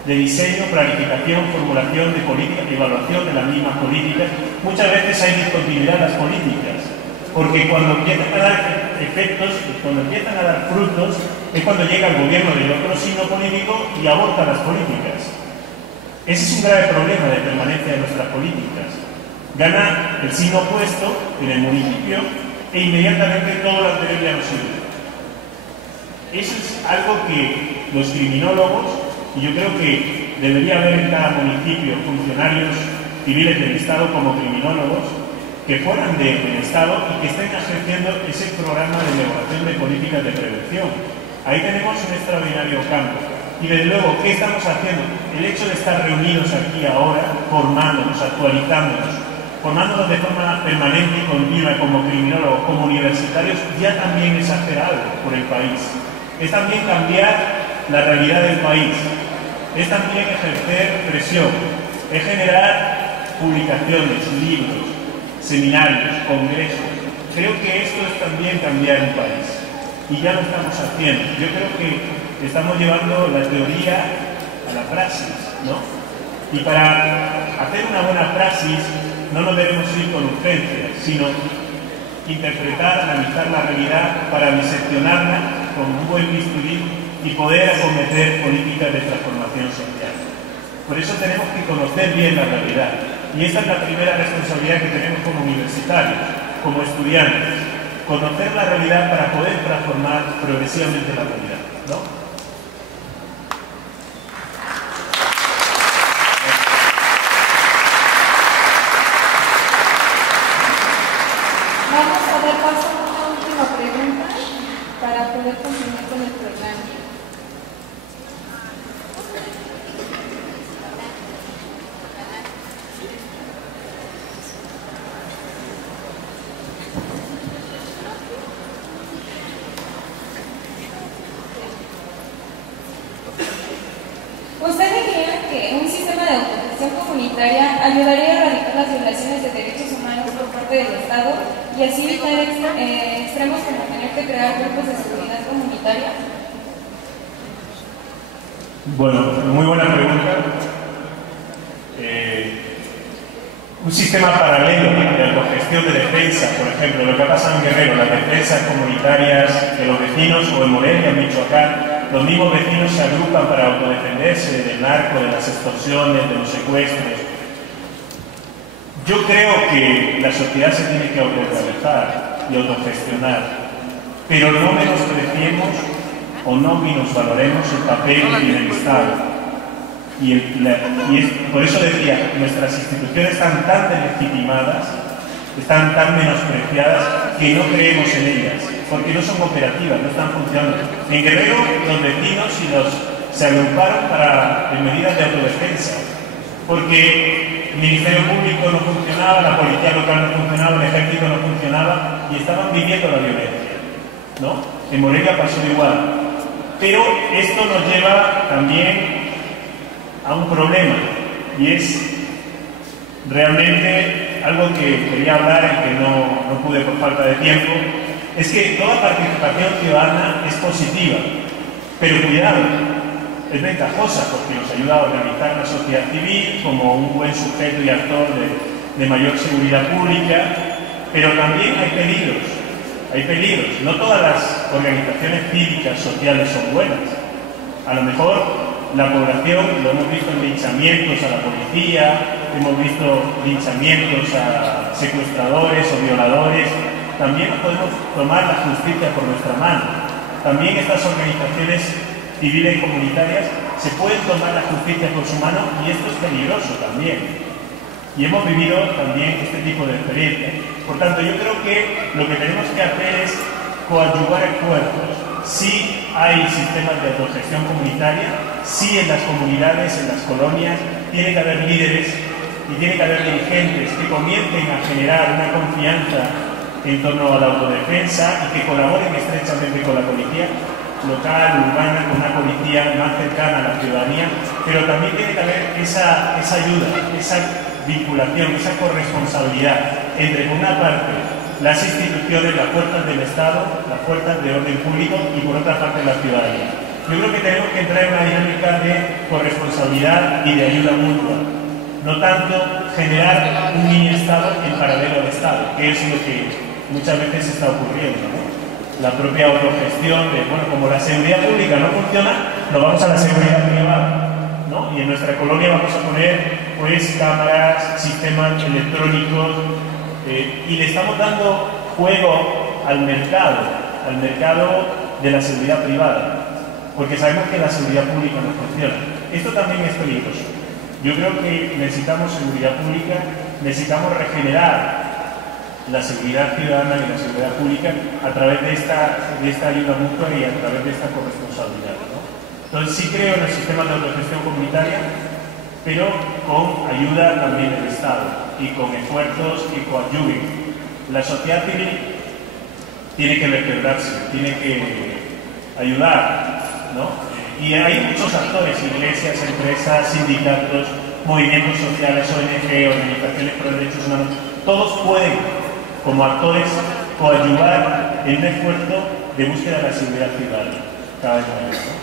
de diseño, planificación, formulación de políticas y evaluación de las mismas políticas. Muchas veces hay discontinuidad en las políticas, porque cuando empiezan a dar efectos, cuando empiezan a dar frutos, es cuando llega el gobierno del otro signo político y aborta las políticas. Ese es un grave problema de permanencia de nuestras políticas. Gana el signo opuesto en el municipio e inmediatamente todo lo anterior ya no sirve. Eso es algo que los criminólogos, y yo creo que debería haber en cada municipio funcionarios civiles del Estado como criminólogos, que fueran del Estado y que estén ejerciendo ese programa de elaboración de políticas de prevención. Ahí tenemos un extraordinario campo. Y desde luego, ¿qué estamos haciendo? El hecho de estar reunidos aquí ahora, formándonos, actualizándonos, formándonos de forma permanente y continua como criminólogos, como universitarios, ya también es hacer algo por el país. Es también cambiar la realidad del país. Es también ejercer presión. Es generar publicaciones, libros, seminarios, congresos. Creo que esto es también cambiar un país. Y ya lo estamos haciendo. Yo creo que estamos llevando la teoría a la praxis, ¿no? Y para hacer una buena praxis no nos debemos ir con urgencia, sino interpretar, analizar la realidad para diseccionarla con un buen bisturí y poder acometer políticas de transformación social. Por eso tenemos que conocer bien la realidad. Y esta es la primera responsabilidad que tenemos como universitarios, como estudiantes. Conocer la realidad para poder transformar progresivamente la realidad, ¿no? Vamos a dar paso a una última pregunta para poder continuar con el programa. ¿Ustedes creen que un sistema de autogestión comunitaria ayudaría a erradicar las violaciones de derechos humanos por parte del Estado y así evitar extremos como tener que crear grupos de seguridad comunitaria? Bueno, muy buena pregunta. Un sistema paralelo de autogestión de defensa, por ejemplo, lo que ha pasado en Guerrero, las defensas comunitarias de los vecinos, o en Morelia, en Michoacán, los mismos vecinos se agrupan para autodefenderse del narco, de las extorsiones, de los secuestros. Yo creo que la sociedad se tiene que autoorganizar y autogestionar, pero no menospreciemos o no minusvaloremos el papel que tiene el Estado. Por eso decía, nuestras instituciones están tan deslegitimadas, están tan menospreciadas, que no creemos en ellas, porque no son operativas, no están funcionando. En Guerrero, los vecinos se agruparon en medidas de autodefensa, porque el Ministerio Público no funcionaba, la Policía Local no funcionaba, el Ejército no funcionaba, y estaban viviendo la violencia, ¿no? En Morelia pasó igual. Pero esto nos lleva también a un problema, y es realmente algo que quería hablar y que no pude por falta de tiempo. Es que toda participación ciudadana es positiva, pero cuidado, es ventajosa porque nos ayuda a organizar la sociedad civil como un buen sujeto y actor de mayor seguridad pública, pero también hay peligros. No todas las organizaciones cívicas, sociales son buenas. A lo mejor la población, lo hemos visto en linchamientos a la policía, hemos visto linchamientos a secuestradores o violadores. También no podemos tomar la justicia por nuestra mano. También estas organizaciones civiles comunitarias se pueden tomar la justicia por su mano, y esto es peligroso también. Y hemos vivido también este tipo de experiencias. Por tanto, yo creo que lo que tenemos que hacer es coadyuvar esfuerzos. Sí hay sistemas de autogestión comunitaria, sí en las comunidades, en las colonias, tiene que haber líderes y tiene que haber dirigentes que comiencen a generar una confianza en torno a la autodefensa y que colaboren estrechamente con la policía local, urbana, con una policía más cercana a la ciudadanía, pero también tiene que haber esa ayuda, esa vinculación, esa corresponsabilidad entre, por una parte, las instituciones, las fuerzas del Estado, las fuerzas de orden público, y por otra parte la ciudadanía. Yo creo que tenemos que entrar en una dinámica de corresponsabilidad y de ayuda mutua, no tanto generar un mini Estado en paralelo al Estado, que es lo que muchas veces está ocurriendo, ¿no? La propia autogestión de, bueno, como la seguridad pública no funciona, nos vamos a la seguridad privada, ¿no? Y en nuestra colonia vamos a poner, pues, cámaras, sistemas electrónicos, y le estamos dando juego al mercado de la seguridad privada, porque sabemos que la seguridad pública no funciona. Esto también es peligroso. Yo creo que necesitamos seguridad pública, necesitamos regenerar la seguridad ciudadana y la seguridad pública a través de esta ayuda mutua y a través de esta corresponsabilidad, ¿no? Entonces sí creo en el sistema de autogestión comunitaria, pero con ayuda también del Estado y con esfuerzos que coadyuven. La sociedad civil tiene que vertebrarse, tiene que ayudar, ¿no? Y hay muchos actores, iglesias, empresas, sindicatos, movimientos sociales, ONG, organizaciones por los derechos humanos. Todos pueden, como actores, coadyuvar en un esfuerzo de búsqueda de la seguridad ciudadana cada vez más, ¿no?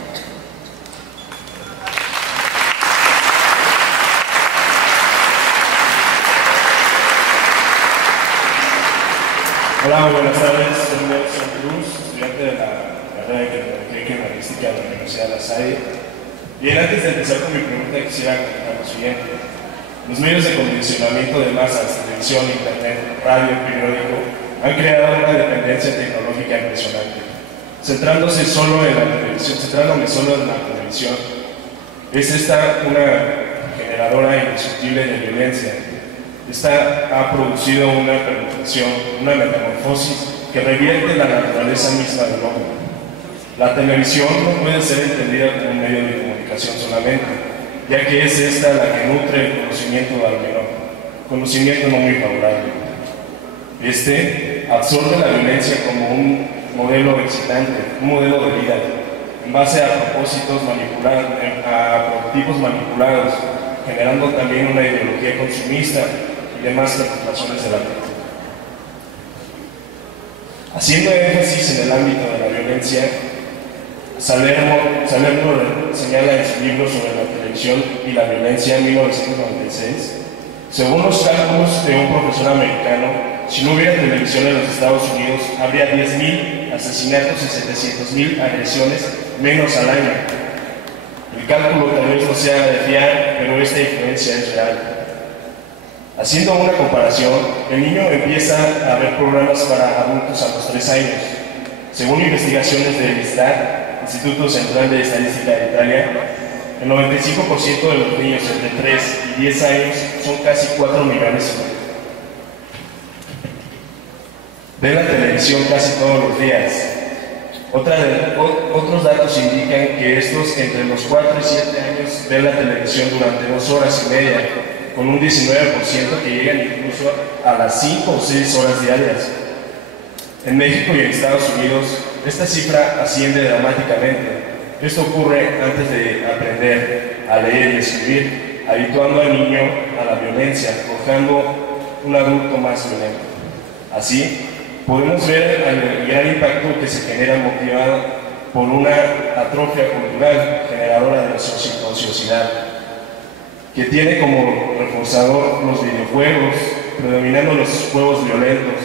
Hola, muy buenas tardes. Soy Nelson Cruz, estudiante de la carrera de Tecnología y Criminalística de la Universidad de La Salle. Bien, antes de empezar con mi pregunta, quisiera comentar lo siguiente. Los medios de condicionamiento de masas, televisión, internet, radio, periódico, han creado una dependencia tecnológica impresionante. Centrándome solo en la televisión, es esta una generadora indiscutible de violencia. Esta ha producido una permutación, una metamorfosis que revierte la naturaleza misma del hombre. La televisión no puede ser entendida como un medio de comunicación solamente, ya que es esta la que nutre el conocimiento al menor, conocimiento no muy favorable. Este absorbe la violencia como un modelo excitante, un modelo de vida, en base a prototipos manipulados, generando también una ideología consumista y demás preocupaciones de la vida. Haciendo énfasis en el ámbito de la violencia, Salerno señala en su libro sobre la televisión y la violencia en 1996, según los cálculos de un profesor americano, si no hubiera televisión en los Estados Unidos, habría 10.000 asesinatos y 700.000 agresiones menos al año. El cálculo tal vez no sea de fiar, pero esta influencia es real. Haciendo una comparación, el niño empieza a ver programas para adultos a los 3 años. Según investigaciones del ISTAT, Instituto Central de Estadística de Italia, el 95% de los niños entre 3 y 10 años son casi 4 millones. Ven la televisión casi todos los días. Otros datos indican que estos entre los 4 y 7 años ven la televisión durante 2 horas y media, con un 19% que llegan incluso a las 5 o 6 horas diarias. En México y en Estados Unidos, esta cifra asciende dramáticamente. Esto ocurre antes de aprender a leer y escribir, habituando al niño a la violencia, forjando un adulto más violento. Así, podemos ver el gran impacto que se genera motivado por una atrofia cultural generadora de ociosidad, que tiene como reforzador los videojuegos, predominando los juegos violentos,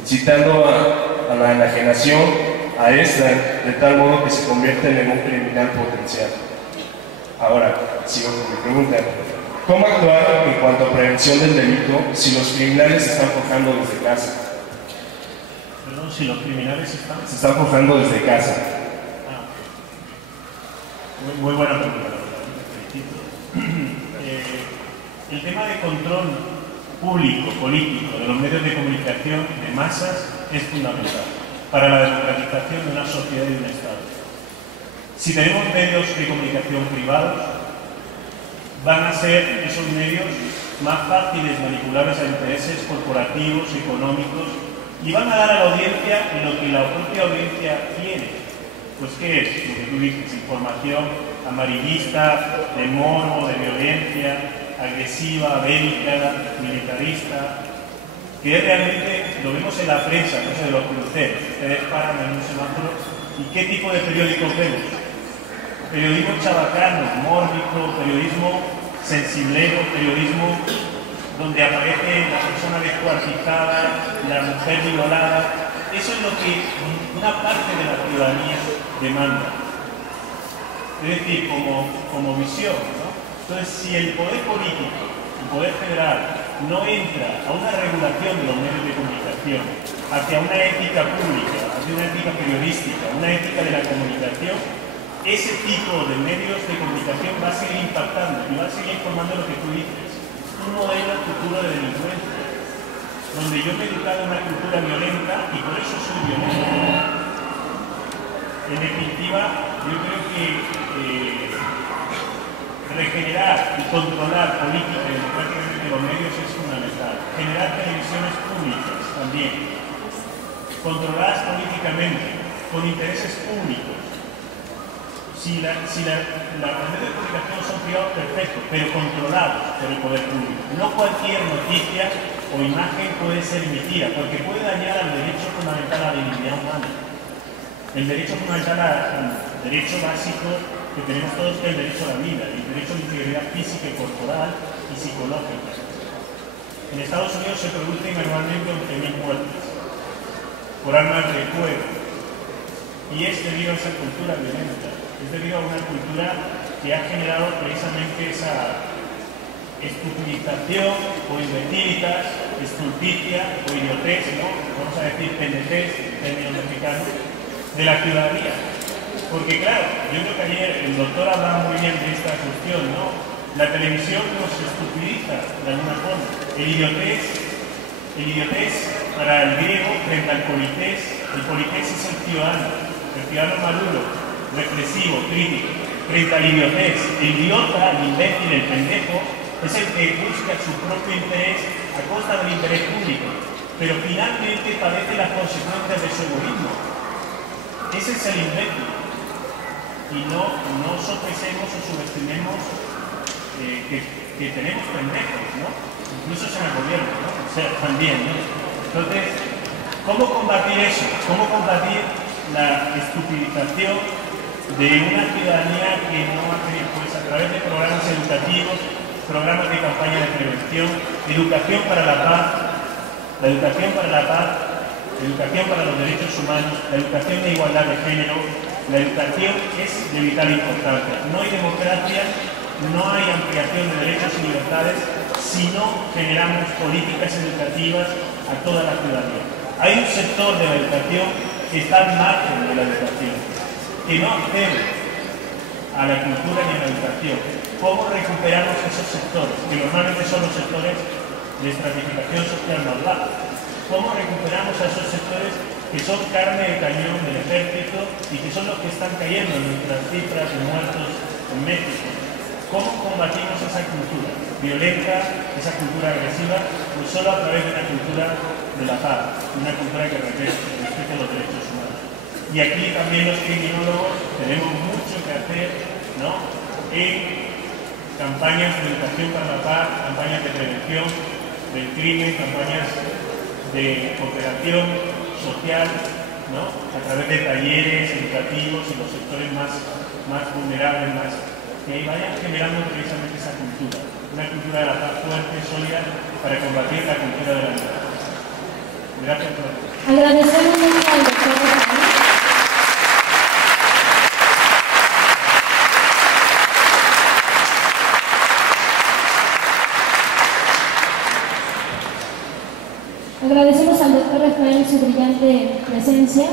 incitando a la enajenación a esta, de tal modo que se convierten en un criminal potencial. Ahora, sigo con mi pregunta. ¿Cómo actuar en cuanto a prevención del delito si los criminales se están forjando desde casa? Perdón, si los criminales se están forjando desde casa. Muy buena pregunta, felicito. El tema de control público, político, de los medios de comunicación de masas es fundamental para la democratización de una sociedad y de un Estado. Si tenemos medios de comunicación privados, van a ser esos medios más fáciles manipulables a intereses corporativos, económicos, y van a dar a la audiencia lo que la propia audiencia quiere. Pues ¿qué es? Lo que tú dices, información amarillista, de morbo, de violencia, agresiva, bélica, militarista, que realmente lo vemos en la prensa, no sé, de los cruceros. Ustedes paran en un semáforo y ¿qué tipo de periódicos vemos? Periodismo chabacano, mórbido, periodismo sensiblero, periodismo donde aparece la persona descuartizada, la mujer violada. Eso es lo que una parte de la ciudadanía demanda. Es decir, como visión, ¿no? Entonces, si el poder político, el poder federal, no entra a una regulación de los medios de comunicación, hacia una ética pública, hacia una ética periodística, una ética de la comunicación, ese tipo de medios de comunicación va a seguir impactando y va a seguir formando lo que tú dices, un modelo futuro de delincuencia, donde yo me he educado en una cultura violenta y por eso soy violento. En definitiva, yo creo que regenerar y controlar política y democráticamente los medios es fundamental. Generar televisiones públicas también. Controladas políticamente, con intereses públicos. Si los medios de comunicación son privados, perfecto, pero controlados por el poder público. No cualquier noticia o imagen puede ser emitida, porque puede dañar al derecho fundamental a la dignidad humana. El derecho fundamental al derecho básico que tenemos todos, que es el derecho a la vida, el derecho a la integridad física y corporal y psicológica. En Estados Unidos se producen anualmente 11.000 muertes por armas de fuego, y es debido a esa cultura violenta, es debido a una cultura que ha generado precisamente esa estupidización o imbecilitas, estulticia o idiotez, ¿no? Vamos a decir pendetés, en términos mexicanos, de la ciudadanía. Porque claro, yo creo que ayer el doctor hablaba muy bien de esta cuestión, ¿no? La televisión nos estupidiza de alguna forma. El idiotez para el griego frente al polités. El polités es el ciudadano maduro, reflexivo, crítico. Frente al idiotez, el idiota, el imbécil, el pendejo, es el que busca su propio interés a costa del interés público, pero finalmente padece las consecuencias de su egoísmo. Ese es el imbécil. Y no sopesemos o subestimemos que tenemos pendejos, ¿no? Incluso en el gobierno, ¿no? O sea, también, ¿no? Entonces, ¿cómo combatir eso? ¿Cómo combatir la estupidización de una ciudadanía que no ha tenido, pues, a través de programas educativos, programas de campaña de prevención, educación para la paz, la educación para la paz, educación para los derechos humanos, la educación de igualdad de género? La educación es de vital importancia. No hay democracia, no hay ampliación de derechos y libertades si no generamos políticas educativas a toda la ciudadanía. Hay un sector de la educación que está al margen de la educación, que no accede a la cultura ni a la educación. ¿Cómo recuperamos esos sectores? Que normalmente son los sectores de estratificación social más baja. ¿Cómo recuperamos a esos sectores que son carne de cañón del ejército y que son los que están cayendo en nuestras cifras de muertos en México? ¿Cómo combatimos esa cultura violenta, esa cultura agresiva? Pues solo a través de una cultura de la paz, una cultura que respete los derechos humanos. Y aquí también los criminólogos tenemos mucho que hacer, ¿no? En campañas de educación para la paz, campañas de prevención del crimen, campañas de cooperación social, ¿no? A través de talleres educativos y los sectores más vulnerables, que vayan generando precisamente esa cultura, una cultura de la paz fuerte, sólida, para combatir la cultura de la libertad. Gracias por Agradecemos mucho al doctor. Agradecemos al doctor Rafael su brillante presencia